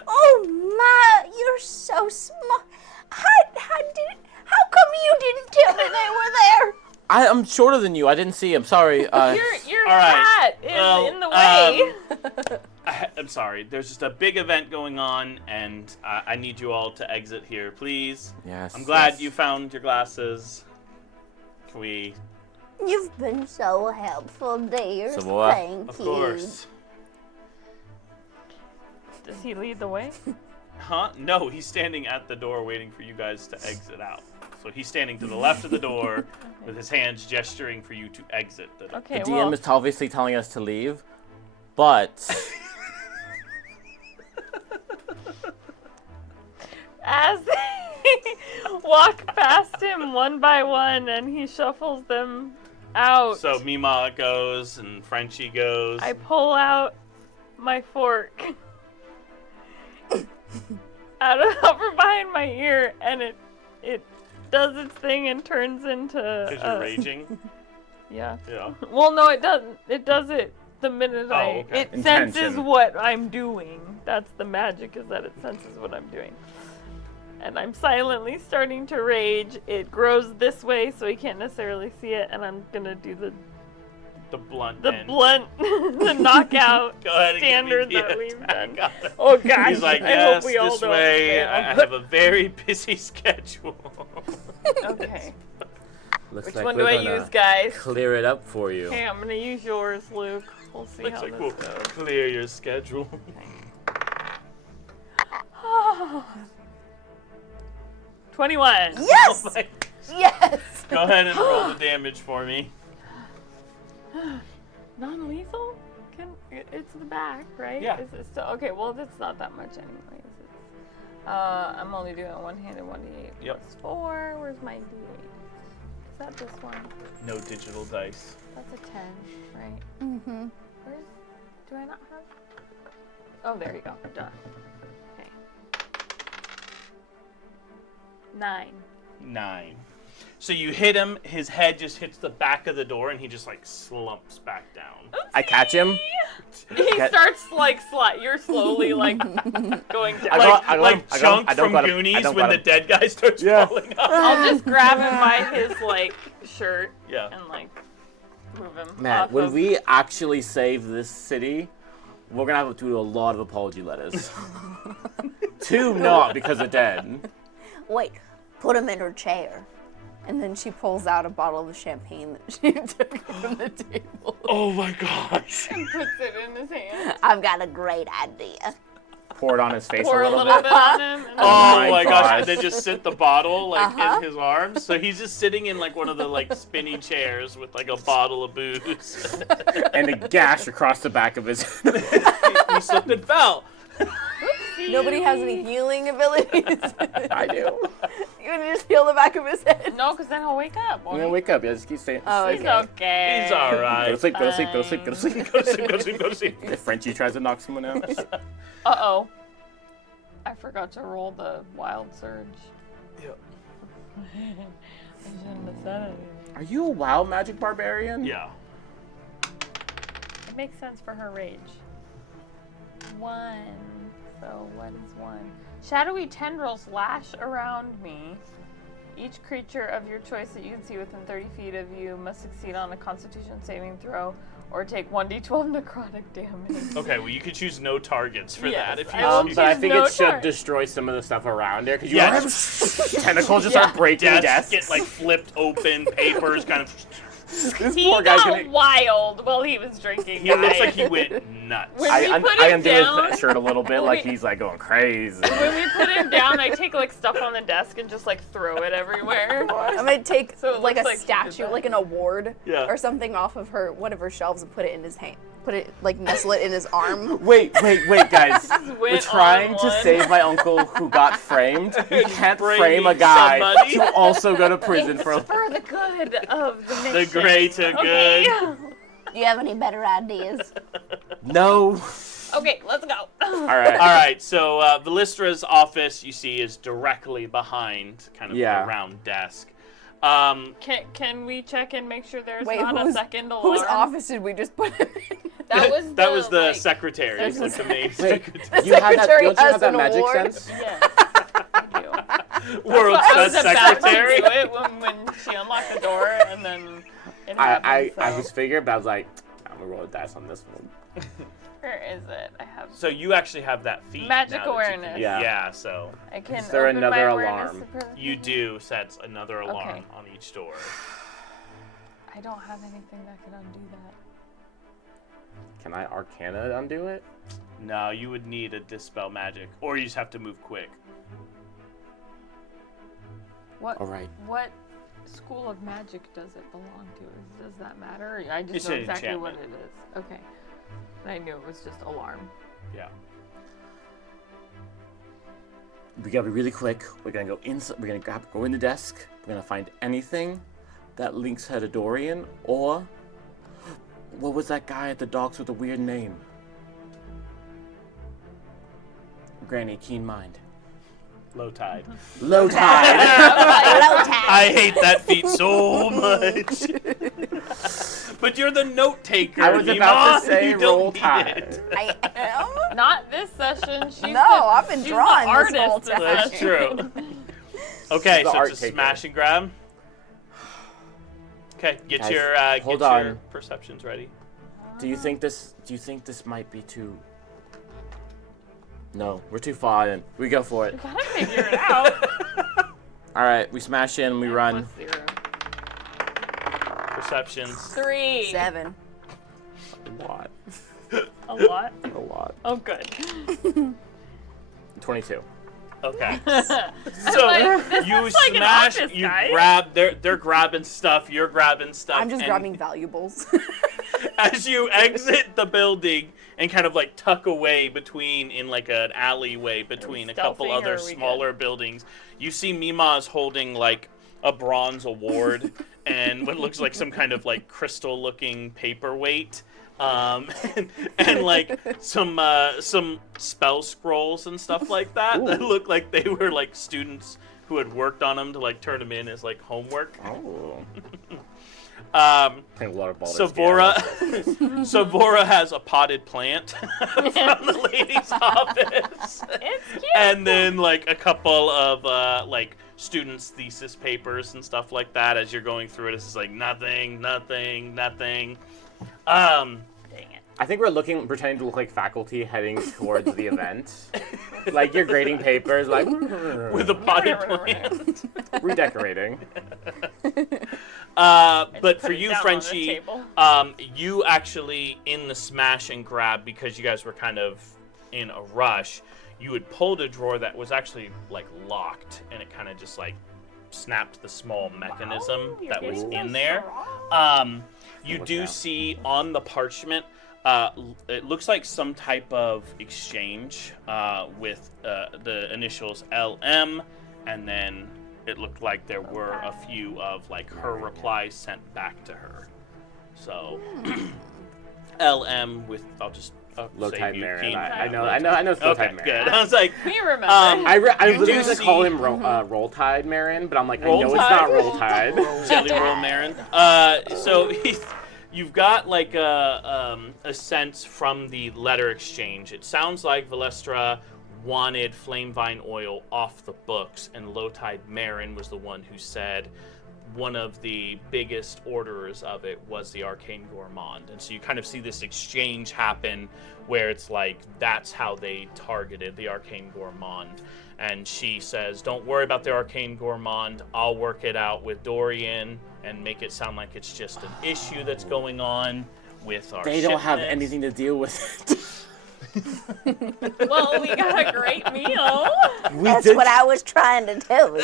Oh my, you're so smart. How come you didn't tell me they were there? I'm shorter than you. I didn't see him. Sorry. Your All right. hat is Well, in the way. I'm sorry. There's just a big event going on, and I need you all to exit here, please. Yes. I'm glad yes. you found your glasses. Can we? You've been so helpful, dear. So what? Thank Of you. course. Does he lead the way? Huh? No, he's standing at the door waiting for you guys to exit out. So he's standing to the left of the door with his hands gesturing for you to exit the door. Okay, The well, DM is obviously telling us to leave, but as they walk past him one by one and he shuffles them out, So Mima goes and Frenchie goes. I pull out my fork out from behind my ear, and it does its thing and turns into. Because you're raging. Yeah. Yeah. Well, no, it doesn't. It does it the minute okay. it senses Intention. what I'm doing. That's the magic, is that it senses what I'm doing. And I'm silently starting to rage. It grows this way, so he can't necessarily see it, and I'm gonna do the Blunt end. blunt, the knockout Go ahead and standard give me the that we've attack done. on it. Oh gosh, He's like, I yes, hope we all this don't way. fail. I have a very busy schedule. Okay. looks Which like one we're do I gonna use, guys? clear it up for you. Okay, I'm gonna use yours, Luke. We'll see Looks how like this we'll goes. clear your schedule. Oh. 21. Yes! Oh my- Yes! Go ahead and roll the damage for me. Non-lethal? It's the back, right? Yeah. Is it still okay? Well, it's not that much anyways. I'm only doing one-handed 1d8 Yep. plus 4. Where's my d8? Is that this one? No digital dice. That's a 10, right? Mm-hmm. Where's? Do I not have? Oh, there you go. Duh. Okay. 9. 9. So you hit him, his head just hits the back of the door, and he just like slumps back down. I catch him. He Get- starts like you're slowly like going down. I got him. Chunk I don't from got him. I Goonies don't when got the him. dead guy starts Yeah. falling off. I'll just grab him by his like shirt Yeah. and like move him. Man, off when of... we actually save this city, we're gonna have to do a lot of apology letters. 2 not because of dead. Wait, put him in her chair. And then she pulls out a bottle of champagne that she took from the table. Oh my gosh. and puts it in his hand. I've got a great idea. Pour it on his face Pour a a little little bit. bit on him. And Oh my my gosh. gosh. And then just sit the bottle like in his arms. So he's just sitting in like one of the like spinny chairs with like a bottle of booze. And a gash across the back of his. He slipped and fell. Nobody has any healing abilities. I do. You want to just heal the back of his head? No, because then he'll wake up. I'm Won't gonna he? wake up. Yeah, just keep saying. Oh, saying He's that. okay. He's alright. Go to sleep. Go to sleep. Go to sleep. Go to sleep. Go to sleep, go to sleep, go to sleep. If Frenchie tries to knock someone out. Uh-oh. I forgot to roll the wild surge. Yep. I shouldn't have said it. Are you a wild magic barbarian? Yeah. It makes sense for her rage. 1. So what is 1? Shadowy tendrils lash around me. Each creature of your choice that you can see within 30 feet of you must succeed on a Constitution saving throw or take 1d12 necrotic damage. Okay, well, you could choose no targets for Yes, that if you I will choose. But I Choose think no it should target. destroy some of the stuff around there because you Yeah. tentacles just start breaking Desks desks. get like flipped open, papers kind of. This He poor guy's got gonna. wild while he was drinking. He looks guys. like he went nuts. When I we put I him undo down- his shirt a little bit, like Wait. he's like going crazy. When we put him down, I take like stuff on the desk and just like throw it everywhere. I'm gonna take So it like looks a like he did statue, that. like an award Yeah. or something off of one of her shelves and put it in his hand. Put it like nestle it in his arm. Wait, guys. went We're trying on to one. save my uncle who got framed. You can't Framing frame a guy somebody. to also go to prison It's for. for the good of the The nation. greater Okay. good. Do you have any better ideas? No. Okay, let's go. All right. All right, so Velistra's office, you see, is directly behind kind of Yeah. the round desk. Can we check and make sure there's Wait, not a whose- second alarm? Whose office did we just put him in? That was the like, secretary, This like is- the main Wait, secretary. you have that? secretary Don't you has have that an magic award. sense? Yes, I do. World's I was best about to secretary. do it when she unlocked the door and then it I happened. I so. was figuring, but I was like, I'm gonna roll a dice on this one. Where is it? I have. So you actually have that feat. Magic now that you can awareness. use. Yeah. Yeah, so I can. Is there open my another awareness alarm? to you do sets another alarm Okay. on each door. I don't have anything that can undo that. Can I Arcana undo it? No, you would need a dispel magic, or you just have to move quick. What? All right. What school of magic does it belong to? Does that matter? I just It's know an exactly what it enchantment. is. Okay. I knew it was just alarm. Yeah. We gotta be really quick. We're gonna go inside. We're gonna go in the desk. We're gonna find anything that links her to Dorian, or what was that guy at the docks with the weird name? Granny, keen mind. Low tide. Low tide. Low tide. I hate that feat so much. But you're the note taker. I was about to Iman. say You don't roll need tide. it. I am. Not this session. She's No, the, I've been she's drawing the this whole artist this time. That's session. true. Okay, The so art it's a taker. smash and grab. Okay, get Guys, your hold get your on. perceptions ready. Do you think this might be too? No, we're too far in. We go for it. Gotta figure it out. All right, we smash in. We run. Plus 0. Perceptions. 3. 7. A lot. A lot. A lot. Oh, good. 22. Okay. So like, You looks like an smash, office, you guys. grab, they're grabbing stuff, you're grabbing stuff. I'm just and grabbing valuables. as you exit the building and kind of like tuck away in like an alleyway between a couple stealthing, or other are we smaller buildings, you see Mima's holding like a bronze award and what looks like some kind of like crystal looking paperweight. And like some spell scrolls and stuff like that that look like they were like students who had worked on them to like turn them in as like homework. Oh. Um, Playing water ball. Savora has a potted plant from the lady's office. It's cute. And then like a couple of like students' thesis papers and stuff like that as you're going through it. It's just like nothing. Dang it. I think we're pretending to look like faculty heading towards the event. Like you're grading papers, like with a potted plant. redecorating. But Put for it you, down on the Frenchie, table. you actually in the smash and grab because you guys were kind of in a rush. You had pulled a drawer that was actually like locked, and it kind of just like snapped the small mechanism You're that was getting in so there. strong. You Look do out. see on the parchment, it looks like some type of exchange with the initials LM, and then it looked like there were a few of like her replies sent back to her. So LM with Low save tide you, Marin. Keen. I know it's low Okay, tide Marin. good. I was like, We remember. I You literally do used to call see- him Roll Tide Marin, but I'm like, Roll I know Tide? it's not Roll Tide. Jelly Roll Marin. So you've got like a sense from the letter exchange. It sounds like Valestra wanted Flame Vine oil off the books, and Low Tide Marin was the one who said one of the biggest orderers of it was the Arcane Gourmand. And so you kind of see this exchange happen where it's like that's how they targeted the Arcane Gourmand. And she says, don't worry about the Arcane Gourmand. I'll work it out with Dorian and make it sound like it's just an issue that's going on with our They don't have shipments." anything to deal with it. Well, we got a great meal. That's what I was trying to tell you.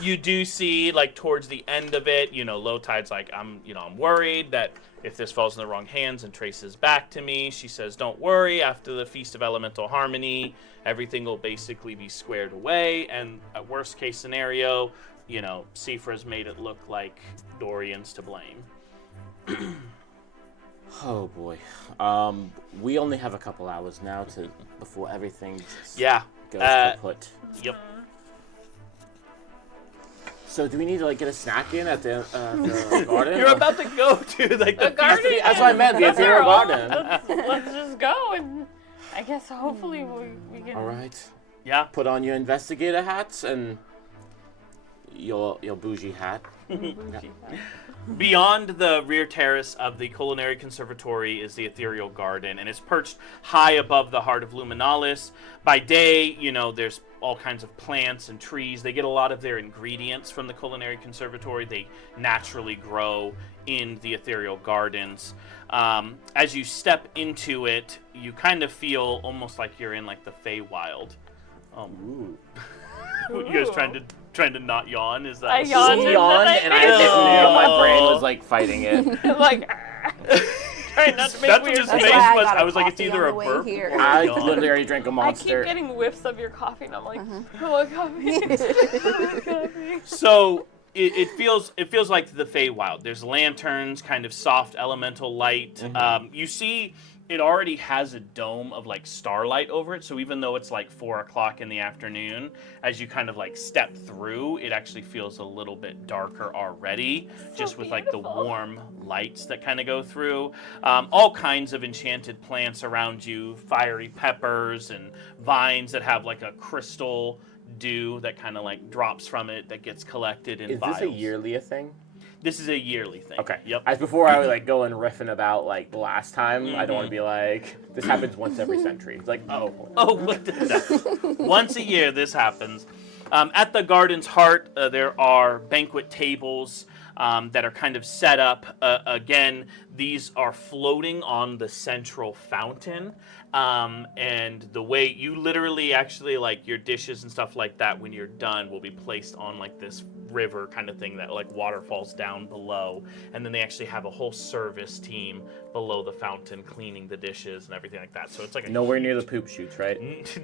You do see, like, towards the end of it, Low Tide's like, I'm worried that if this falls in the wrong hands and traces back to me, she says, don't worry, after the Feast of Elemental Harmony, everything will basically be squared away, and a worst case scenario, Sifra's made it look like Dorian's to blame. Oh boy. We only have a couple hours now before everything Yeah. goes kaput. Yep. So do we need to like get a snack in at the garden? You're about to go to, like, the garden. That's what I meant. The Imperial Garden. Let's just go, and I guess hopefully we can. All right. Yeah. Put on your investigator hats and your bougie hat. Beyond the rear terrace of the Culinary Conservatory is the Ethereal Garden, and it's perched high above the heart of Luminalis. By day, there's all kinds of plants and trees. They get a lot of their ingredients from the Culinary Conservatory. They naturally grow in the Ethereal Gardens. As you step into it, you kind of feel almost like you're in like the Feywild. Ooh. You guys trying to not yawn? Is that I yawned. She yawned, and I just my brain was like fighting it. Like, trying not to make That's what weird his That's face why I was. got I a was like, it's coffee either on a the way burp here. or I a yawn. literally drank a I keep monster. getting whiffs of your coffee, and I'm like, I want coffee. I want coffee. So it feels like the Feywild. There's lanterns, kind of soft elemental light. You see, it already has a dome of like starlight over it. So even though it's like 4 o'clock in the afternoon, as you kind of like step through, it actually feels a little bit darker already, just with like the beautiful. warm lights that kind of go through. All kinds of enchanted plants around you, fiery peppers and vines that have like a crystal dew that kind of like drops from it that gets collected in Is vials. this a yearly thing? This is a yearly thing. Okay. Yep. As before, I was like going riffing about like the last time. I don't want to be like this happens once every century. It's like Oh, what the once a year this happens. At the garden's heart, there are banquet tables that are kind of set up. Again, these are floating on the central fountain, And the way you literally actually like your dishes and stuff like that when you're done will be placed on like this river kind of thing that like water falls down below, and then they actually have a whole service team below the fountain cleaning the dishes and everything like that. So it's like a Nowhere near the poop shoots, right?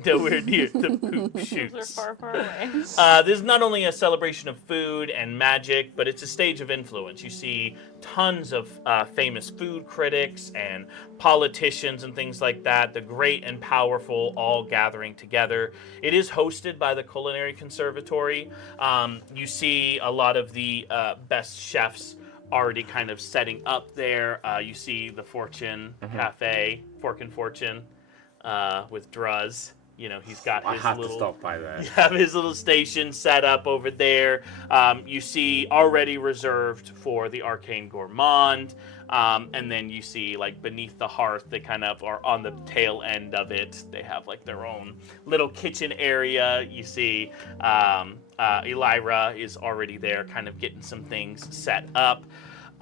nowhere near the poop Those are shoots. far, far away. This is not only a celebration of food and magic, but it's a stage of influence. You see tons of famous food critics and politicians and things like that, the great and powerful all gathering together. It is hosted by the Culinary Conservatory. You see a lot of the best chefs already kind of setting up there. You see the Fortune Cafe, Fork and Fortune, with Druz. You know, he's got I his have to little stop by there. have his little station set up over there. You see already reserved for the Arcane Gourmand. And then you see like beneath the hearth, they kind of are on the tail end of it. They have like their own little kitchen area. You see Elira is already there kind of getting some things set up.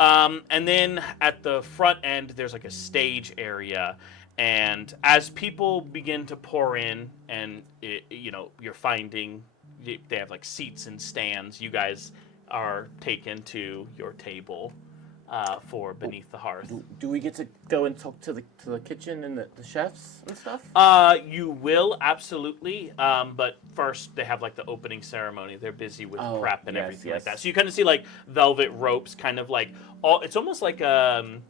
And then at the front end, there's like a stage area. And as people begin to pour in, and you know, you're finding they have like seats and stands. You guys are taken to your table for beneath the hearth. Do we get to go and talk to the kitchen and the chefs and stuff? You will absolutely, but first they have like the opening ceremony. They're busy with prep and yes, everything yes. like that. So you kind of see like velvet ropes, kind of like all. It's almost like a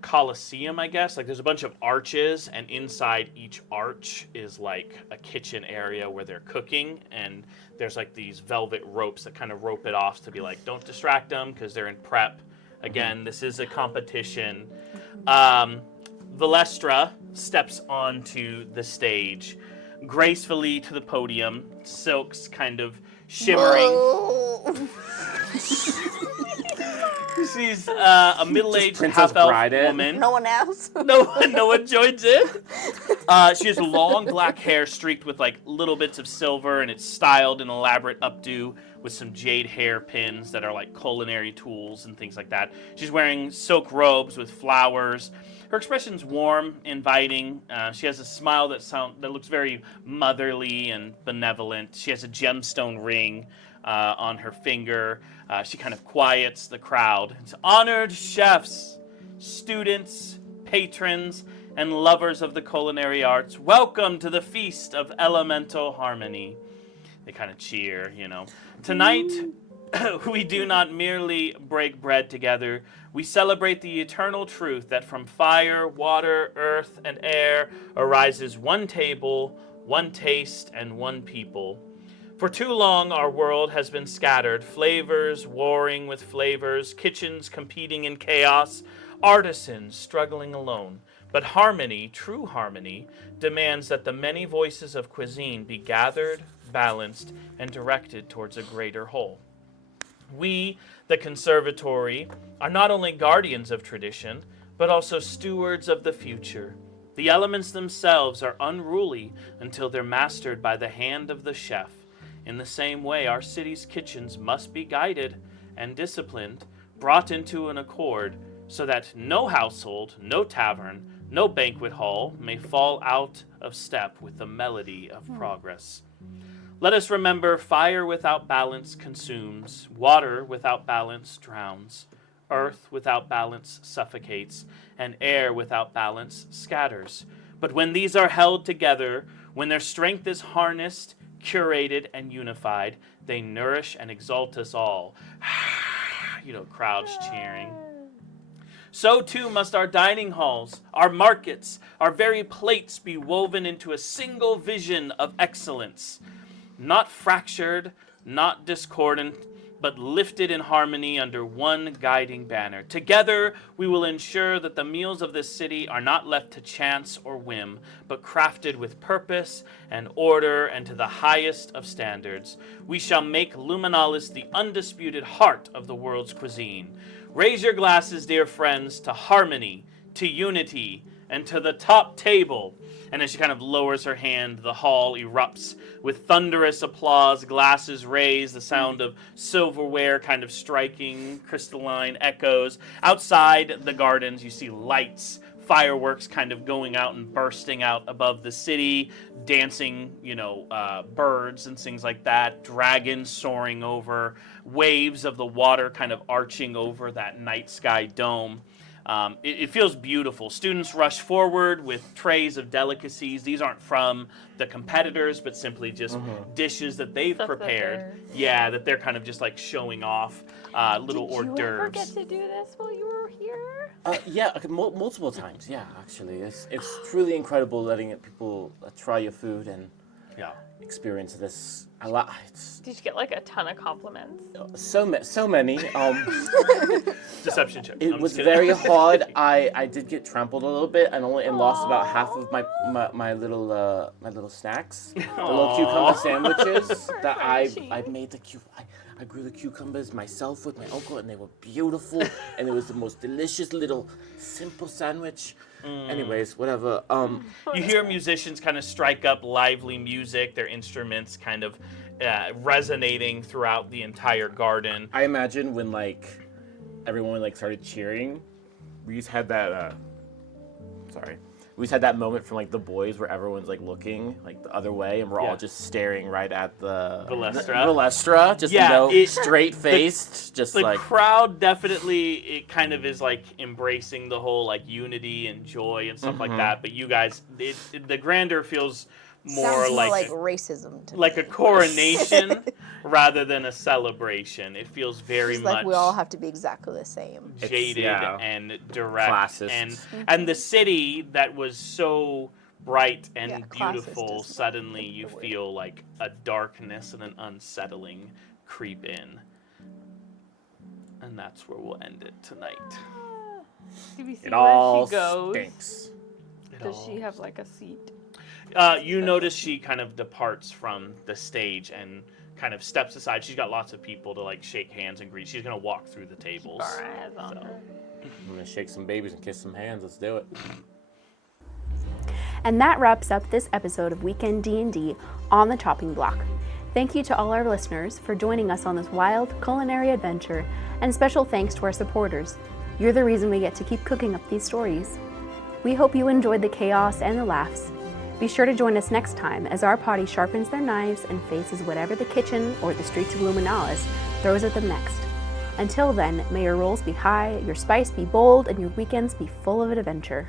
coliseum, I guess. Like there's a bunch of arches, and inside each arch is like a kitchen area where they're cooking, and there's like these velvet ropes that kind of rope it off to be like, don't distract them because they're in prep. Again, this is a competition. Valestra steps onto the stage, gracefully to the podium, silks kind of shimmering. She's a middle-aged Princess half-elf Bride it. woman. No one else? No one joins in. She has long black hair streaked with like little bits of silver, and it's styled in elaborate updo with some jade hairpins that are like culinary tools and things like that. She's wearing silk robes with flowers. Her expression's warm, inviting. She has a smile that looks very motherly and benevolent. She has a gemstone ring on her finger. She kind of quiets the crowd. It's honored chefs, students, patrons, and lovers of the culinary arts. Welcome to the feast of elemental harmony. They kind of cheer, you know. Tonight, we do not merely break bread together. We celebrate the eternal truth that from fire, water, earth, and air arises one table, one taste, and one people. For too long, our world has been scattered, flavors warring with flavors, kitchens competing in chaos, artisans struggling alone. But harmony, true harmony, demands that the many voices of cuisine be gathered, balanced, and directed towards a greater whole. We, the conservatory, are not only guardians of tradition, but also stewards of the future. The elements themselves are unruly until they're mastered by the hand of the chef. In the same way, our city's kitchens must be guided and disciplined, brought into an accord, so that no household, no tavern, no banquet hall may fall out of step with the melody of progress. Let us remember, fire without balance consumes, water without balance drowns, earth without balance suffocates, and air without balance scatters. But when these are held together, when their strength is harnessed, curated, and unified, they nourish and exalt us all. You know, crowds cheering. So too must our dining halls, our markets, our very plates be woven into a single vision of excellence. Not fractured, not discordant, but lifted in harmony under one guiding banner. Together, we will ensure that the meals of this city are not left to chance or whim, but crafted with purpose and order and to the highest of standards. We shall make Luminalis the undisputed heart of the world's cuisine. Raise your glasses, dear friends, to harmony, to unity, and to the top table. And as she kind of lowers her hand, the hall erupts with thunderous applause, glasses raised, the sound of silverware kind of striking crystalline echoes. Outside the gardens, you see lights fireworks kind of going out and bursting out above the city, dancing, birds and things like that, dragons soaring over, waves of the water kind of arching over that night sky dome. It feels beautiful. Students rush forward with trays of delicacies. These aren't from the competitors, but simply just dishes that they've Stuff that prepared. they're- That they're kind of just like showing off little hors Did you ever d'oeuvres. get to do this while you were here? Yeah, okay, multiple times. Yeah, actually, it's truly incredible letting people try your food and Yeah. experience this. It's Did you get like a ton of compliments? so many. Deception check. It I'm was just kidding. very hard. I did get trampled a little bit and lost about half of my little snacks, the little cucumber sandwiches that I made I grew the cucumbers myself with my uncle, and they were beautiful, and it was the most delicious little simple sandwich. Anyways, whatever. You hear musicians kind of strike up lively music, their instruments kind of resonating throughout the entire garden. I imagine when everyone started cheering, we just had that. We just had that moment from The Boys where everyone's looking the other way, and we're all just staring right at the Valestra. just straight faced, The crowd definitely, it kind of is embracing the whole unity and joy and stuff like that. But you guys, the grandeur feels more Sounds more like like racism to like me. a coronation rather than a celebration. It feels very It's much like we all have to be exactly the same. jaded yeah, and direct, classist. and the city that was so bright and Yeah, classist beautiful, is suddenly you the word. feel like a darkness and an unsettling creep in, and that's where we'll end it tonight. Do we see It where all she goes? stinks. Does she have like a seat? You notice she kind of departs from the stage and kind of steps aside. She's got lots of people to shake hands and greet. She's gonna walk through the tables. Our eyes on her. I'm gonna shake some babies and kiss some hands. Let's do it. And that wraps up this episode of Weekend D&D on the Chopping Block. Thank you to all our listeners for joining us on this wild culinary adventure, and special thanks to our supporters. You're the reason we get to keep cooking up these stories. We hope you enjoyed the chaos and the laughs. Be sure to join us next time as our party sharpens their knives and faces whatever the kitchen or the streets of Luminalis throws at them next. Until then, may your rolls be high, your spice be bold, and your weekends be full of adventure.